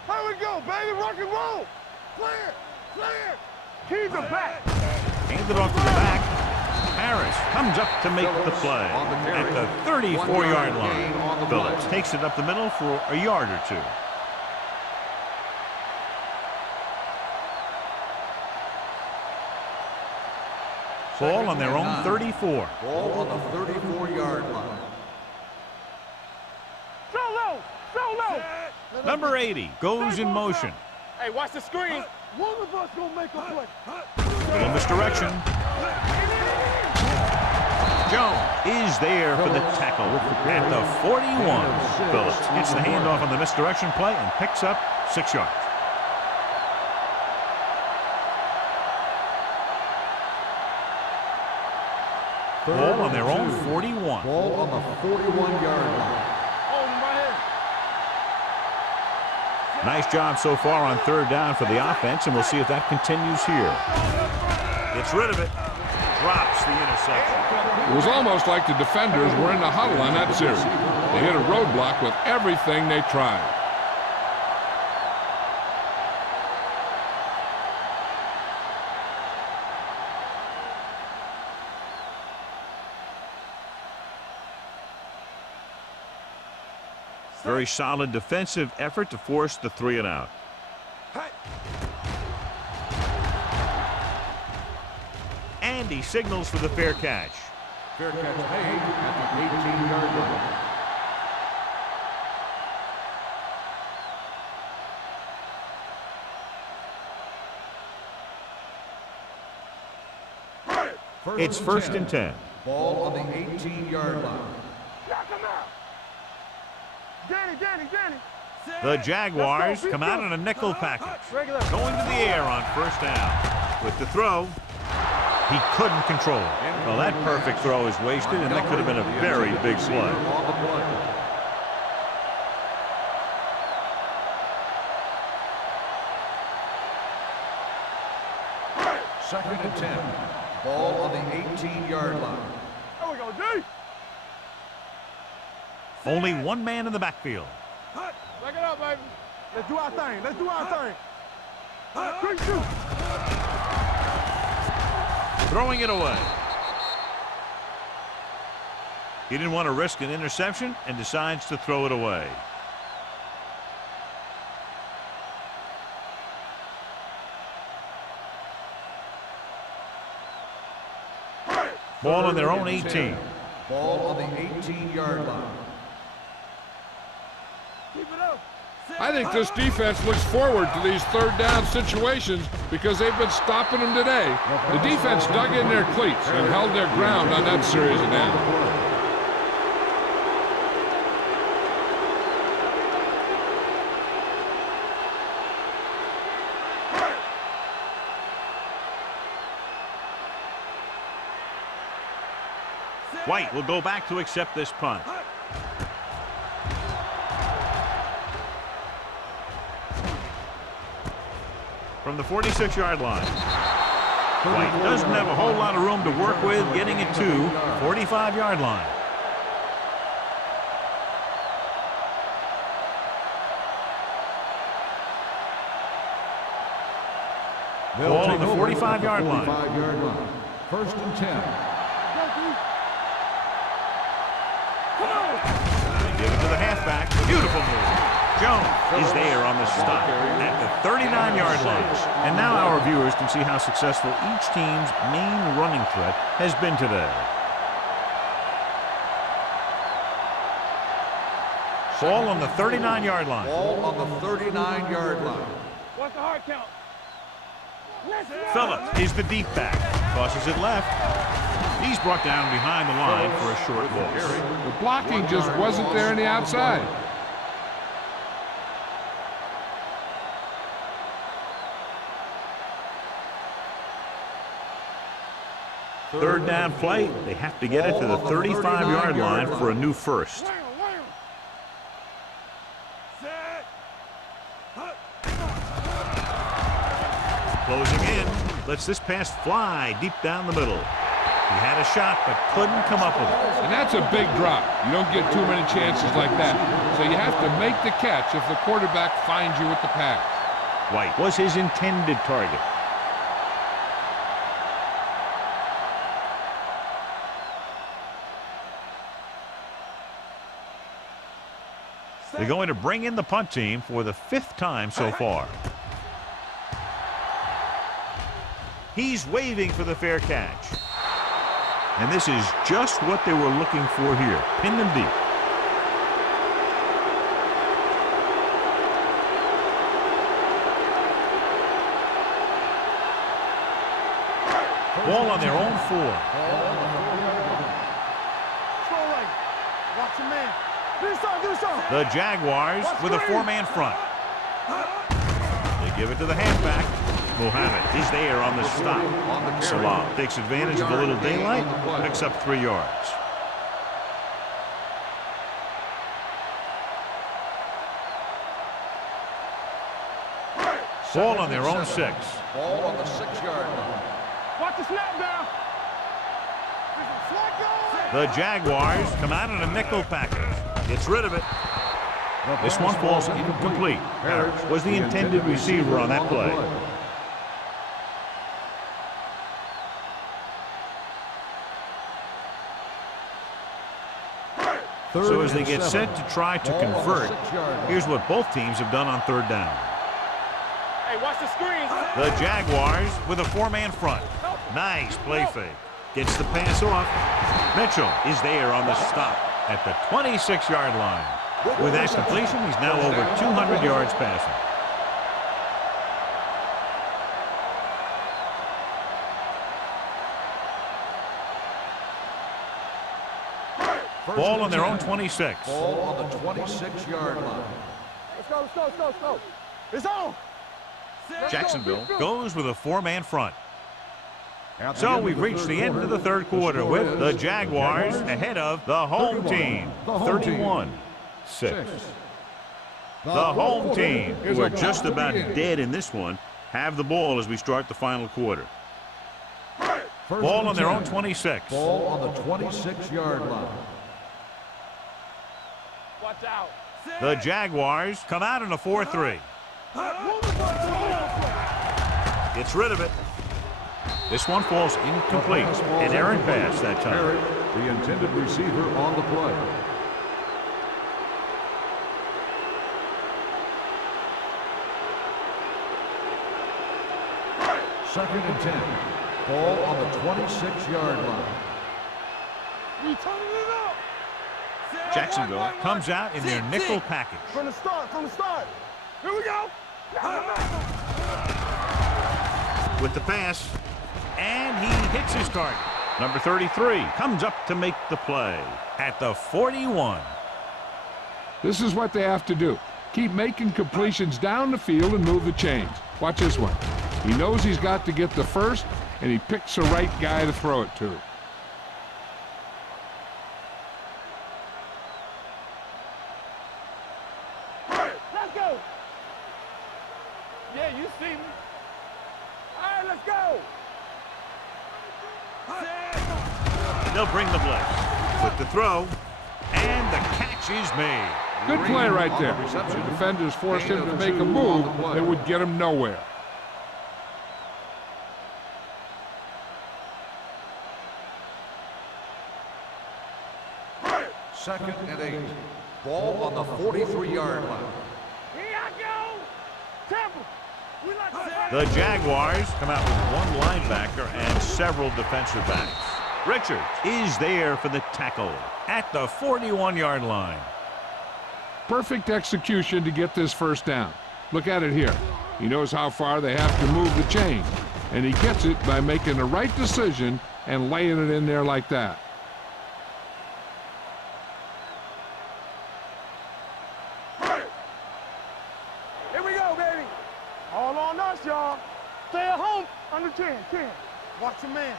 Here we go, baby. Rock and roll. Clear. Keys are back. Hands it off to the back. Harris comes up to make the play at the 34-yard line. Phillips takes it up the middle for a yard or two. Ball on their own 34. Ball on the 34-yard line. So low. Number 80 goes in motion. Hey, watch the screen. One of us gonna make a play. Little misdirection. Jones is there for the tackle at the 41. Phillips gets the handoff on the misdirection play and picks up 6 yards. Ball on their own 41. Ball on the 41-yard line. Nice job so far on third down for the offense, and we'll see if that continues here. Gets rid of it. Drops the interception. It was almost like the defenders were in the huddle on that series. They hit a roadblock with everything they tried. Very solid defensive effort to force the 3 and out. And he signals for the fair catch. Fair catch made at the 18-yard line. It's first and 10. Ball on the 18-yard line. Knock him out. Danny. The Jaguars come out in a nickel package. Going to the air on first down. With the throw, he couldn't control it. Well, that perfect throw is wasted, and that could have been a very big play. Second and 10. Ball on the 18-yard line. There we go, D. Only one man in the backfield. Back it up, baby. Let's do our thing. Let's do our thing. 3, 2. Throwing it away. He didn't want to risk an interception and decides to throw it away. Ball on their own 18. Ball on the 18-yard line. Keep it up. I think this defense looks forward to these third down situations because they've been stopping them today. The defense dug in their cleats and held their ground on that series of downs. White will go back to accept this punt. From the 46-yard line. White doesn't have a whole lot of room to work with, getting it to 45-yard line. Ball on the 45-yard line. First and 10. They give it to the halfback. Beautiful move. Jones is there on the stop at the 39-yard line. And now our viewers can see how successful each team's main running threat has been today. Ball on the 39-yard line. Ball on the 39-yard line. What's the hard count? Phillip is the deep back. Tosses it left. He's brought down behind the line for a short loss. The blocking just wasn't there on the outside. Third down play. They have to get it to the 35-yard line for a new first. Closing in. Lets this pass fly deep down the middle. He had a shot but couldn't come up with it. And that's a big drop. You don't get too many chances like that. So you have to make the catch if the quarterback finds you with the pass. White was his intended target. They're going to bring in the punt team for the 5th time so far. He's waving for the fair catch. And this is just what they were looking for here. Pin them deep. Ball on their own 4. Watch your man. Do something. The Jaguars with a 4-man front. They give it to the halfback. Mohammed is there on the stop. Salah takes advantage of a little daylight, picks up 3 yards. Ball on their own 6. Ball on the 6-yard line. Watch the snap down. The Jaguars come out in a nickel package. Gets rid of it. This one falls incomplete. Harris was the intended receiver on that play. So as they get set to try to convert, here's what both teams have done on 3rd down. Hey, watch the screen. The Jaguars with a 4-man front. Nice play fake. Gets the pass off. Mitchell is there on the stop at the 26-yard line. With that completion, he's now over 200 yards passing. Ball on their own 26. Ball on the 26-yard line. Let's go. It's on. Jacksonville goes with a 4-man front. So we've reached the end of the 3rd quarter with the Jaguars ahead of the home team, 31-6. The home team, who are just about dead in this one, have the ball as we start the final quarter. Ball on their own 26. Ball on the 26-yard line. Watch out. The Jaguars come out in a 4-3. Gets rid of it. This one falls incomplete. An errant pass that time. The intended receiver on the play. Second and 10. Ball on the 26-yard line. We turning it up. Jacksonville comes out in their nickel package. From the start. Here we go. With the pass, and he hits his target. Number 33 comes up to make the play at the 41. This is what they have to do. Keep making completions down the field and move the chains. Watch this one. He knows he's got to get the first, and he picks the right guy to throw it to. Let's go. Yeah, you see me. All right, let's go. They'll bring the blitz with the throw, and the catch is made. Good play right there. The defenders forced him to make a move that would get him nowhere. Second and 8. Ball on the 43-yard line. Here I go. Temple. We like The Jaguars come out with one linebacker and several defensive backs. Richards is there for the tackle at the 41-yard line. Perfect execution to get this first down. Look at it here. He knows how far they have to move the chain, and he gets it by making the right decision and laying it in there like that. Here we go, baby. All on us, y'all. Stay at home. Under 10. Watch your man.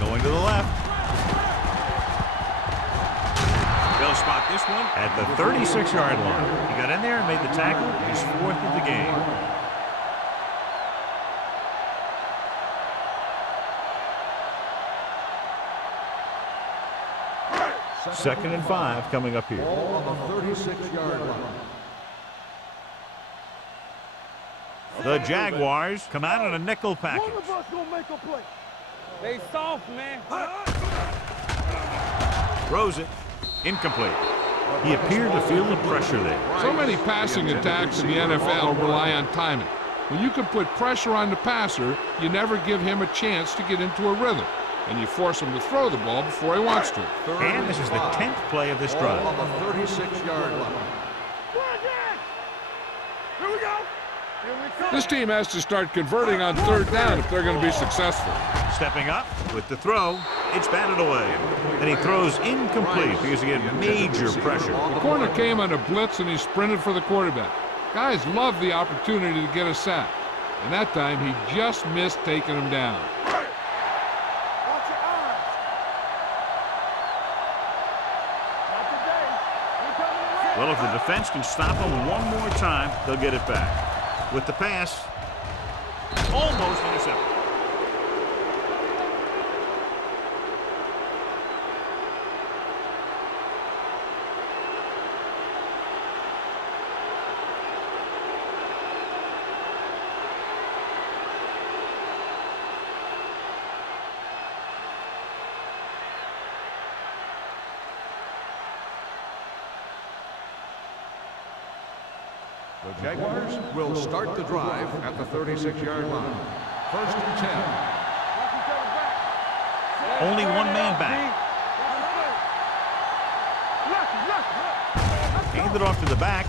Going to the left. They'll spot this one at the 36-yard line. He got in there and made the tackle, his 4th of the game. Second and 5 coming up here. Ball on the 36-yard line. The Jaguars come out in a nickel package. One of us gonna make a play. They soft, man. Throws it. Incomplete. He appeared to feel the pressure there. So many passing attacks in the NFL rely on timing. When you can put pressure on the passer, you never give him a chance to get into a rhythm, and you force him to throw the ball before he wants to. And this is the 10th play of this drive. Ball on the 36-yard line. Here we go. This team has to start converting on third down if they're going to be successful. Stepping up with the throw, it's batted away. And he throws incomplete because he had major pressure. The corner came on a blitz and he sprinted for the quarterback. Guys love the opportunity to get a sack. And that time he just missed taking him down. Watch your eyes. Not today. We're coming around. Well, if the defense can stop him one more time, they'll get it back. With the pass, almost intercepted. The Jaguars will start the drive at the 36-yard line. First and 10. Only one man back. Hand it off to the back.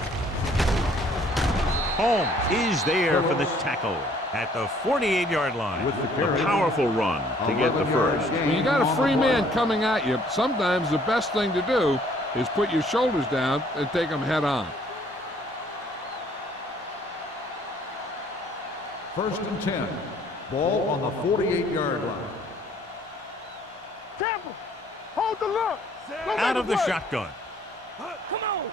Holmes is there for the tackle at the 48-yard line. A powerful run to get the first. When you got a free man coming at you, sometimes the best thing to do is put your shoulders down and take them head on. First and 10. Ball on the 48-yard line. Temple, hold the look. Out of the shotgun. Come on.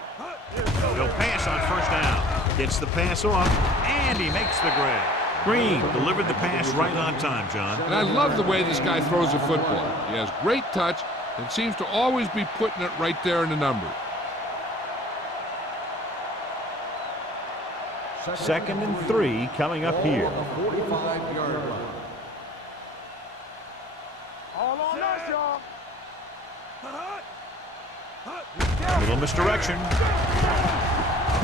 He'll pass on first down. Gets the pass off, and he makes the grab. Green delivered the pass right on time, John. And I love the way this guy throws a football. He has great touch and seems to always be putting it right there in the numbers. 2nd and 3 coming up here. 45-yard line. All on us, y'all. Little misdirection.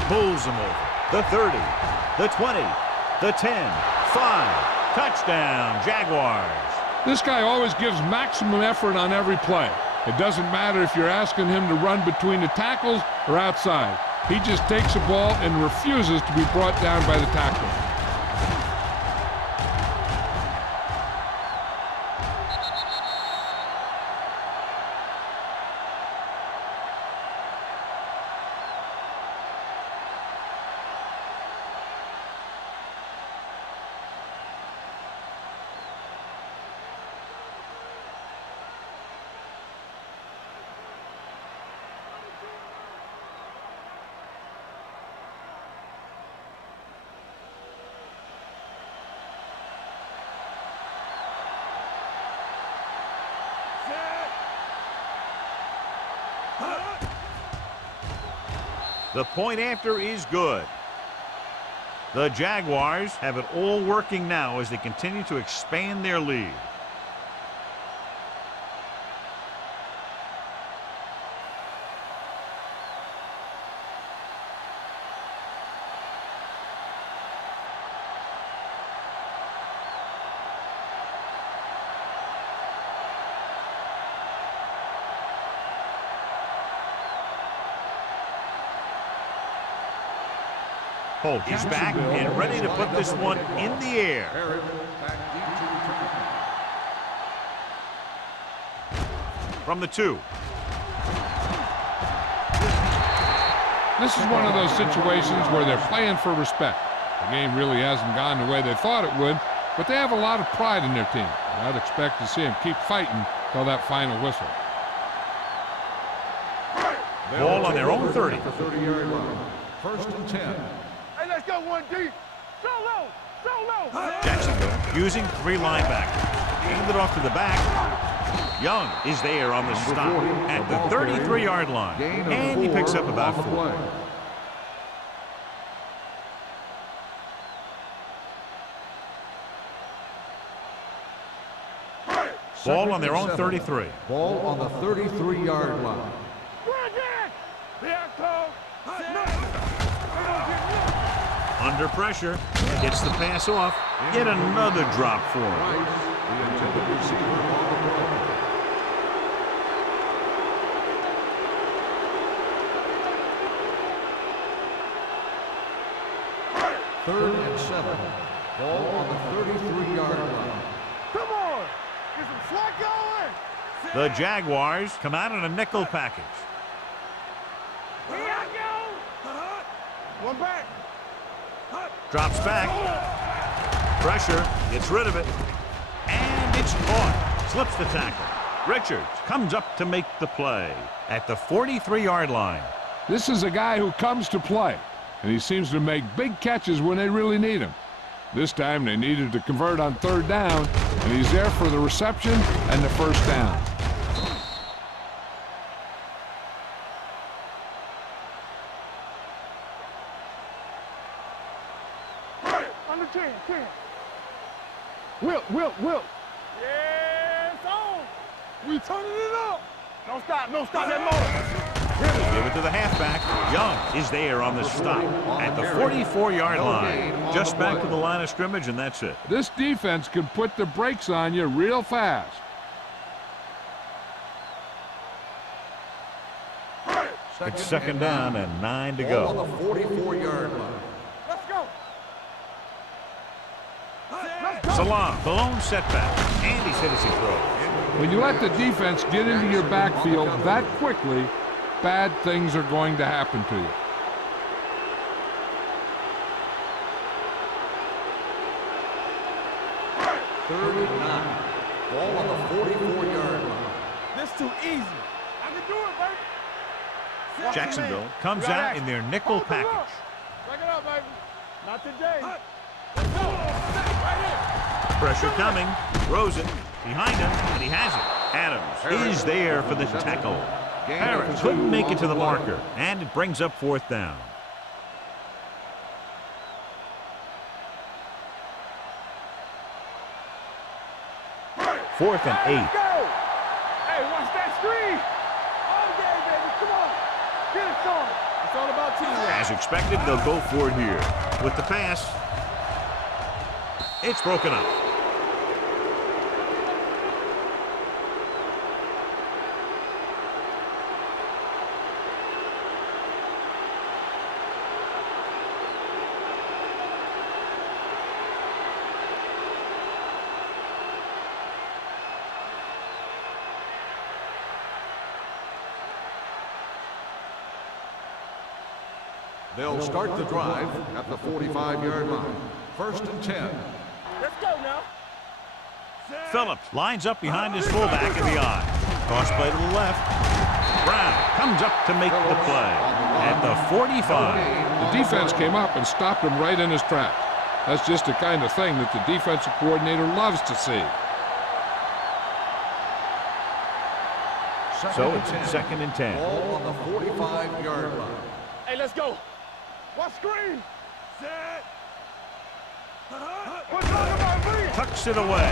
Pulls him over. The 30, the 20, the 10, 5. Touchdown, Jaguars. This guy always gives maximum effort on every play. It doesn't matter if you're asking him to run between the tackles or outside. He just takes the ball and refuses to be brought down by the tackle. The point after is good. The Jaguars have it all working now as they continue to expand their lead. Holt is back and ready to put this one in the air. From the 2. This is one of those situations where they're playing for respect. The game really hasn't gone the way they thought it would, but they have a lot of pride in their team. I'd expect to see them keep fighting till that final whistle. Ball on their own 30. 30-yard line. 1st and 10. Hey, let's go 1 deep. Solo, solo. Jacksonville using 3 linebackers. Hand it off to the back. Young is there on the stop at the 33-yard line. And he picks up about 4. Ball on their own 33. Ball on the 33-yard line. Under pressure, gets the pass off. Yet another drop for him. The intended receiver on the play. Third and 7. Ball on the 33-yard line. Come on. Get some slack going. The Jaguars come out in a nickel package. Here I go. One back. Drops back. Pressure. Gets rid of it. And it's caught. Slips the tackle. Richards comes up to make the play at the 43-yard line. This is a guy who comes to play, and he seems to make big catches when they really need him. This time they needed to convert on 3rd down, and he's there for the reception and the 1st down. Under 10. Wilt. Yeah, it's on. We turning it up. Don't stop that motor. Give it to the halfback. Young is there on the stop at the 44-yard line. Just back to the line of scrimmage, and that's it. This defense can put the brakes on you real fast. It's 2nd down and 9 to Ball on go. the 44-yard line. Let's go. Salam, the lone setback, and he's hit as he throws. When you let the defense get into your backfield that quickly, bad things are going to happen to you. Third and 9. Ball on the 44-yard line. This too easy. I can do it, baby. Jacksonville comes out in their nickel package. Break it up, baby. Not today. Let's go. Pressure coming. Throws it. Behind him, and he has it. Adams is there for the tackle. Harris couldn't make it to the marker, and it brings up 4th down. Fourth and 8. Hey, watch that screen. Okay, baby, come on. Get it on. It's all about teamwork. As expected, they'll go for it here. With the pass, it's broken up. They'll start the drive at the 45-yard line. 1st and 10. Let's go now. Phillips lines up behind his fullback in the I. Cross play to the left. Brown comes up to make the play at the 45. The defense came up and stopped him right in his tracks. That's just the kind of thing that the defensive coordinator loves to see. So it's 2nd and 10. Ball on the 45-yard line. Hey, let's go. Watch screen. Set. What's on my feet? Tucks it away.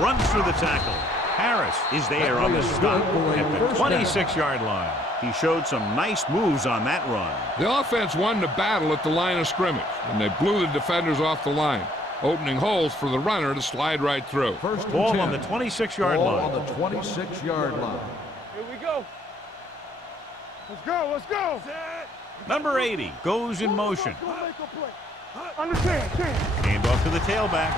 Runs through the tackle. Harris is there on the stop at the 26-yard line. He showed some nice moves on that run. The offense won the battle at the line of scrimmage, and they blew the defenders off the line, opening holes for the runner to slide right through. Ball on the 26-yard Ball line. on the 26-yard line. Here we go. Let's go, let's go. Number 80 goes in motion. Go make a play. Understand, Hand off to the tailback.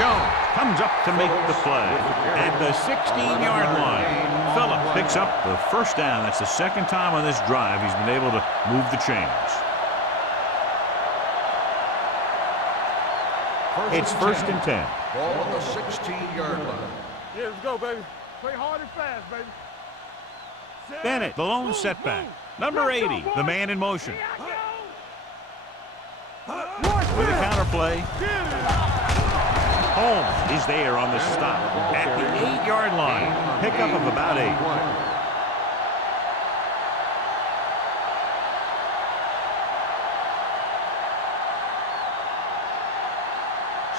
Jones comes up to make the play at the 16-yard line. Phillips picks up the 1st down. That's the 2nd time on this drive he's been able to move the chains. It's 1st and 10. Ball on the 16-yard line. Yeah, let's go, baby. Play hard and fast, baby. Bennett, the lone setback. Number 80, the man in motion. With a counter play. Holmes is there on the stop at the 8-yard line. Pickup of about 8.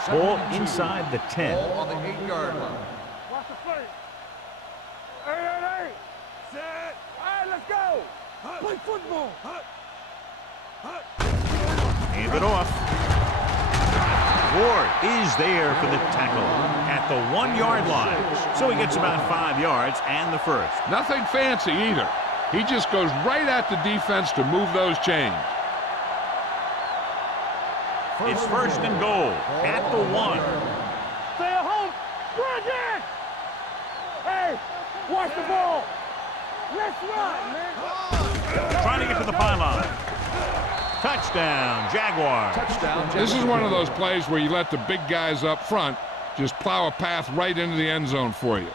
Ball inside the 10. Ball on the 8-yard line. Watch the play. Hey. Set. All right, let's go. Play football. Hand it off. Ward is there for the tackle at the 1-yard line. So he gets about 5 yards and the 1st. Nothing fancy either. He just goes right at the defense to move those chains. It's 1st and goal at the 1. Stay at home. Run it. Hey, watch the ball. Let's run, man. Trying to get to the pylon. Touchdown, Jaguars. Touchdown. This is one of those plays where you let the big guys up front just plow a path right into the end zone for you.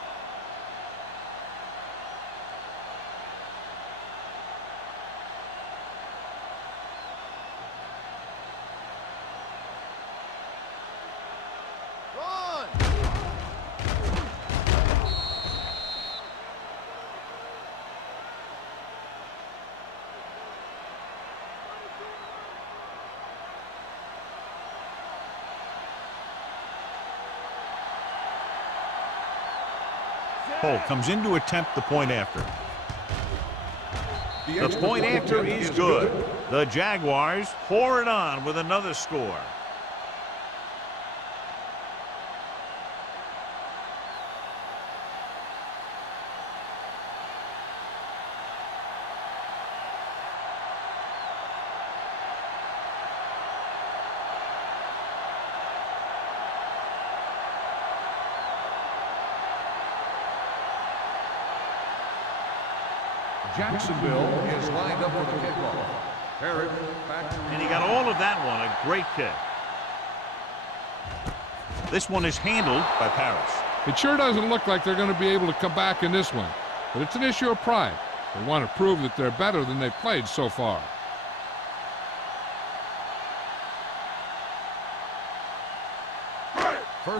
Cole comes in to attempt the point after. The point after is good. The Jaguars pour it on with another score. Jacksonville is lined up for the kickoff. Herrick back. And he got all of that one. A great kick. This one is handled by Paris. It sure doesn't look like they're going to be able to come back in this one, but it's an issue of pride. They want to prove that they're better than they've played so far.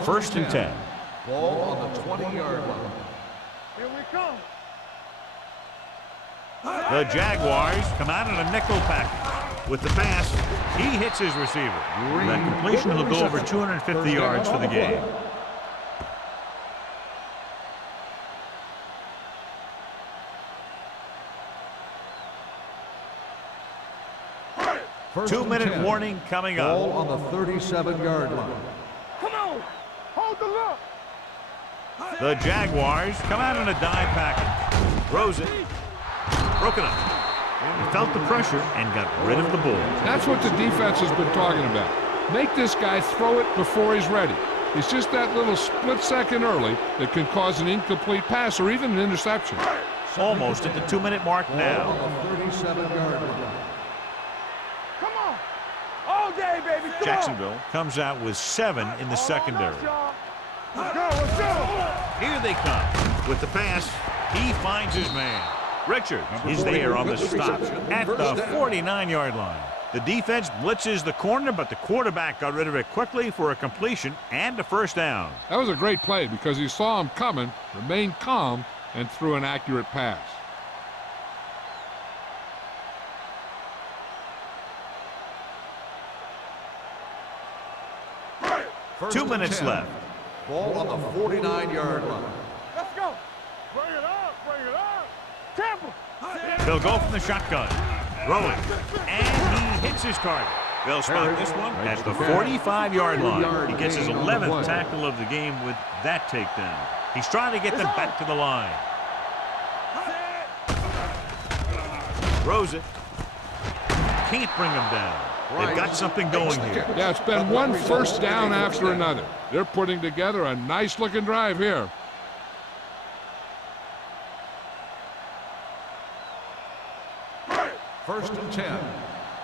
First and 10. Ball on the 20-yard line. Here we come. The Jaguars come out in a nickel package. With the pass, he hits his receiver. That completion will go over 250 yards for the game. Two-minute warning coming up. Ball on the 37-yard line. Come on. Hold the look. The Jaguars come out in a dime package. Throws it. Broken up. He felt the pressure and got rid of the ball. That's what the defense has been talking about. Make this guy throw it before he's ready. It's just that little split second early that can cause an incomplete pass or even an interception. Almost at the 2-minute mark now. On the 37-yard line. Come on. All day, baby. Come Jacksonville comes out with 7 in the secondary. Let's go. Let's go. Here they come. With the pass, he finds his man. Richards is there on the stop at the 49-yard line. The defense blitzes the corner, but the quarterback got rid of it quickly for a completion and a first down. That was a great play because he saw him coming, remained calm, and threw an accurate pass. First 2 and minutes 10. left. Ball on the 49-yard line. Let's go. Bring it up. Bring it up. Tampa. They'll go from the shotgun. Rolling. And he hits his target. They'll spot this one at the 45-yard line. He gets his 11th tackle of the game with that takedown. He's trying to get them back to the line. Throws it. Can't bring them down. They've got something going here. Yeah, it's been one first down after another. They're putting together a nice-looking drive here. First and 10.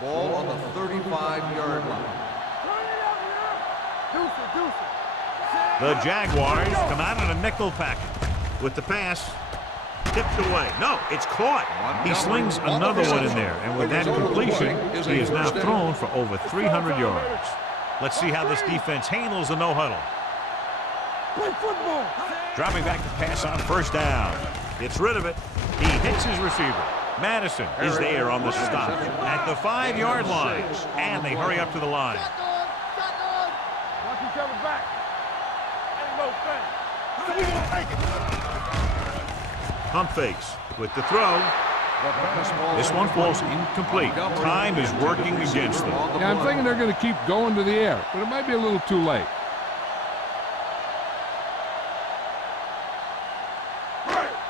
Ball on the 35-yard line. The Jaguars come out in a nickel package. With the pass, tipped away. No, it's caught. He slings another one in there, and with that completion, he is now thrown for over 300 yards. Let's see how this defense handles the no-huddle. Play football. Dropping back to pass on first down. Gets rid of it. He hits his receiver. Madison is there on the stop at the 5-yard line, and they hurry up to the line. Watch each other back. Ain't no thing. So we gonna take it. Pump fakes with the throw. This one falls incomplete. Time is working against them. Yeah, I'm thinking they're going to keep going to the air, but it might be a little too late.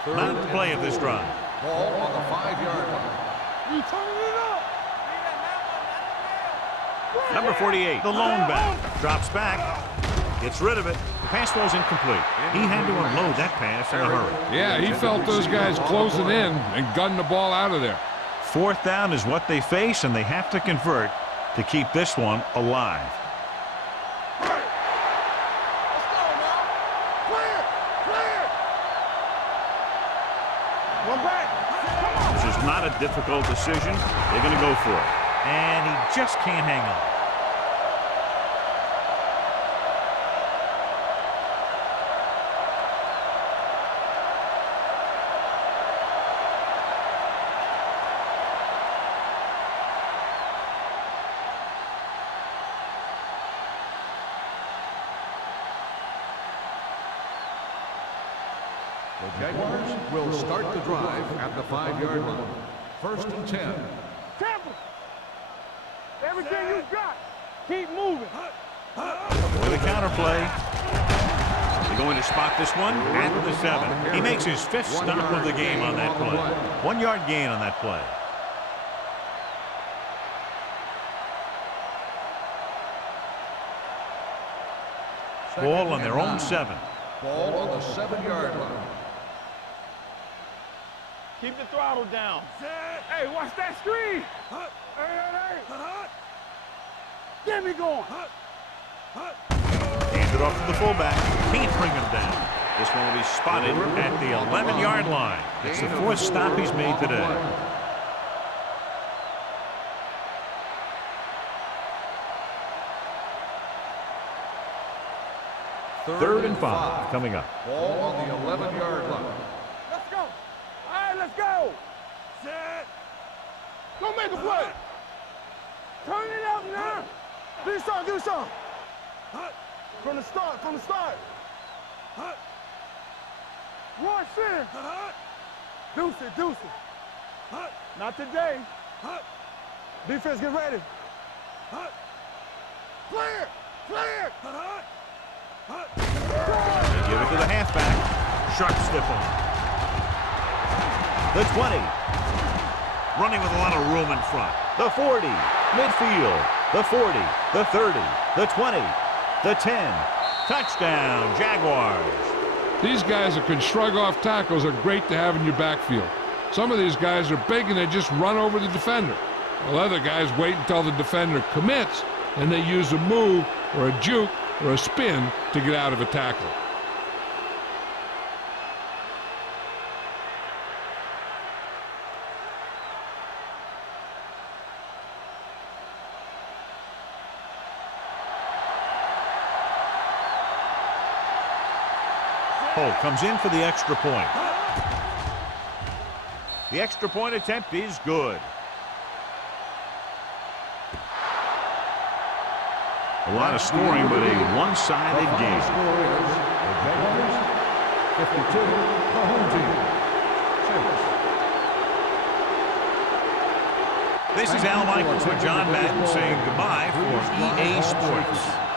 Ninth play of this drive. Ball on the 5-yard line. We turning it up. Number 48, the lone back, drops back, gets rid of it. The pass falls incomplete. He had to unload that pass in a hurry. Yeah, he felt those guys closing in and gunned the ball out of there. Fourth down is what they face, and they have to convert to keep this one alive. This is not a difficult decision. They're going to go for it. And he just can't hang on. The Jaguars will start the drive at the 5-yard line. First and 10. Tampa. Everything you got. Keep moving. With a counterplay. They're going to spot this one at the 7. He makes his 5th stop of the game on that play. 1-yard gain on that play. Ball on their own 7. Ball on the 7-yard line. Keep the throttle down. Hey, watch that screen. Hey. Get me going. Hand it off to the fullback. Can't bring him down. This one will be spotted at the 11-yard line. It's the 4th stop he's made today. Third and 5 coming up. Ball on the 11-yard line. Let's go. All right, let's go. Set. Go make a play. Turn it up now. Do something. From the start. Rush in. Deuce it. Not today. Defense, get ready. Clear. They give it to the halfback. Sharp stiff on. The 20. Running with a lot of room in front. The 40. Midfield. The 40. The 30. The 20. The 10. Touchdown, Jaguars. These guys that can shrug off tackles are great to have in your backfield. Some of these guys are big and they just run over the defender. While other guys wait until the defender commits and they use a move or a juke or a spin to get out of a tackle. Holt comes in for the extra point. The extra point attempt is good. A lot of scoring, but a one-sided game. Score is the Jaguars 52, the home team 6. This is Al Michaels with John Madden saying goodbye for EA Sports.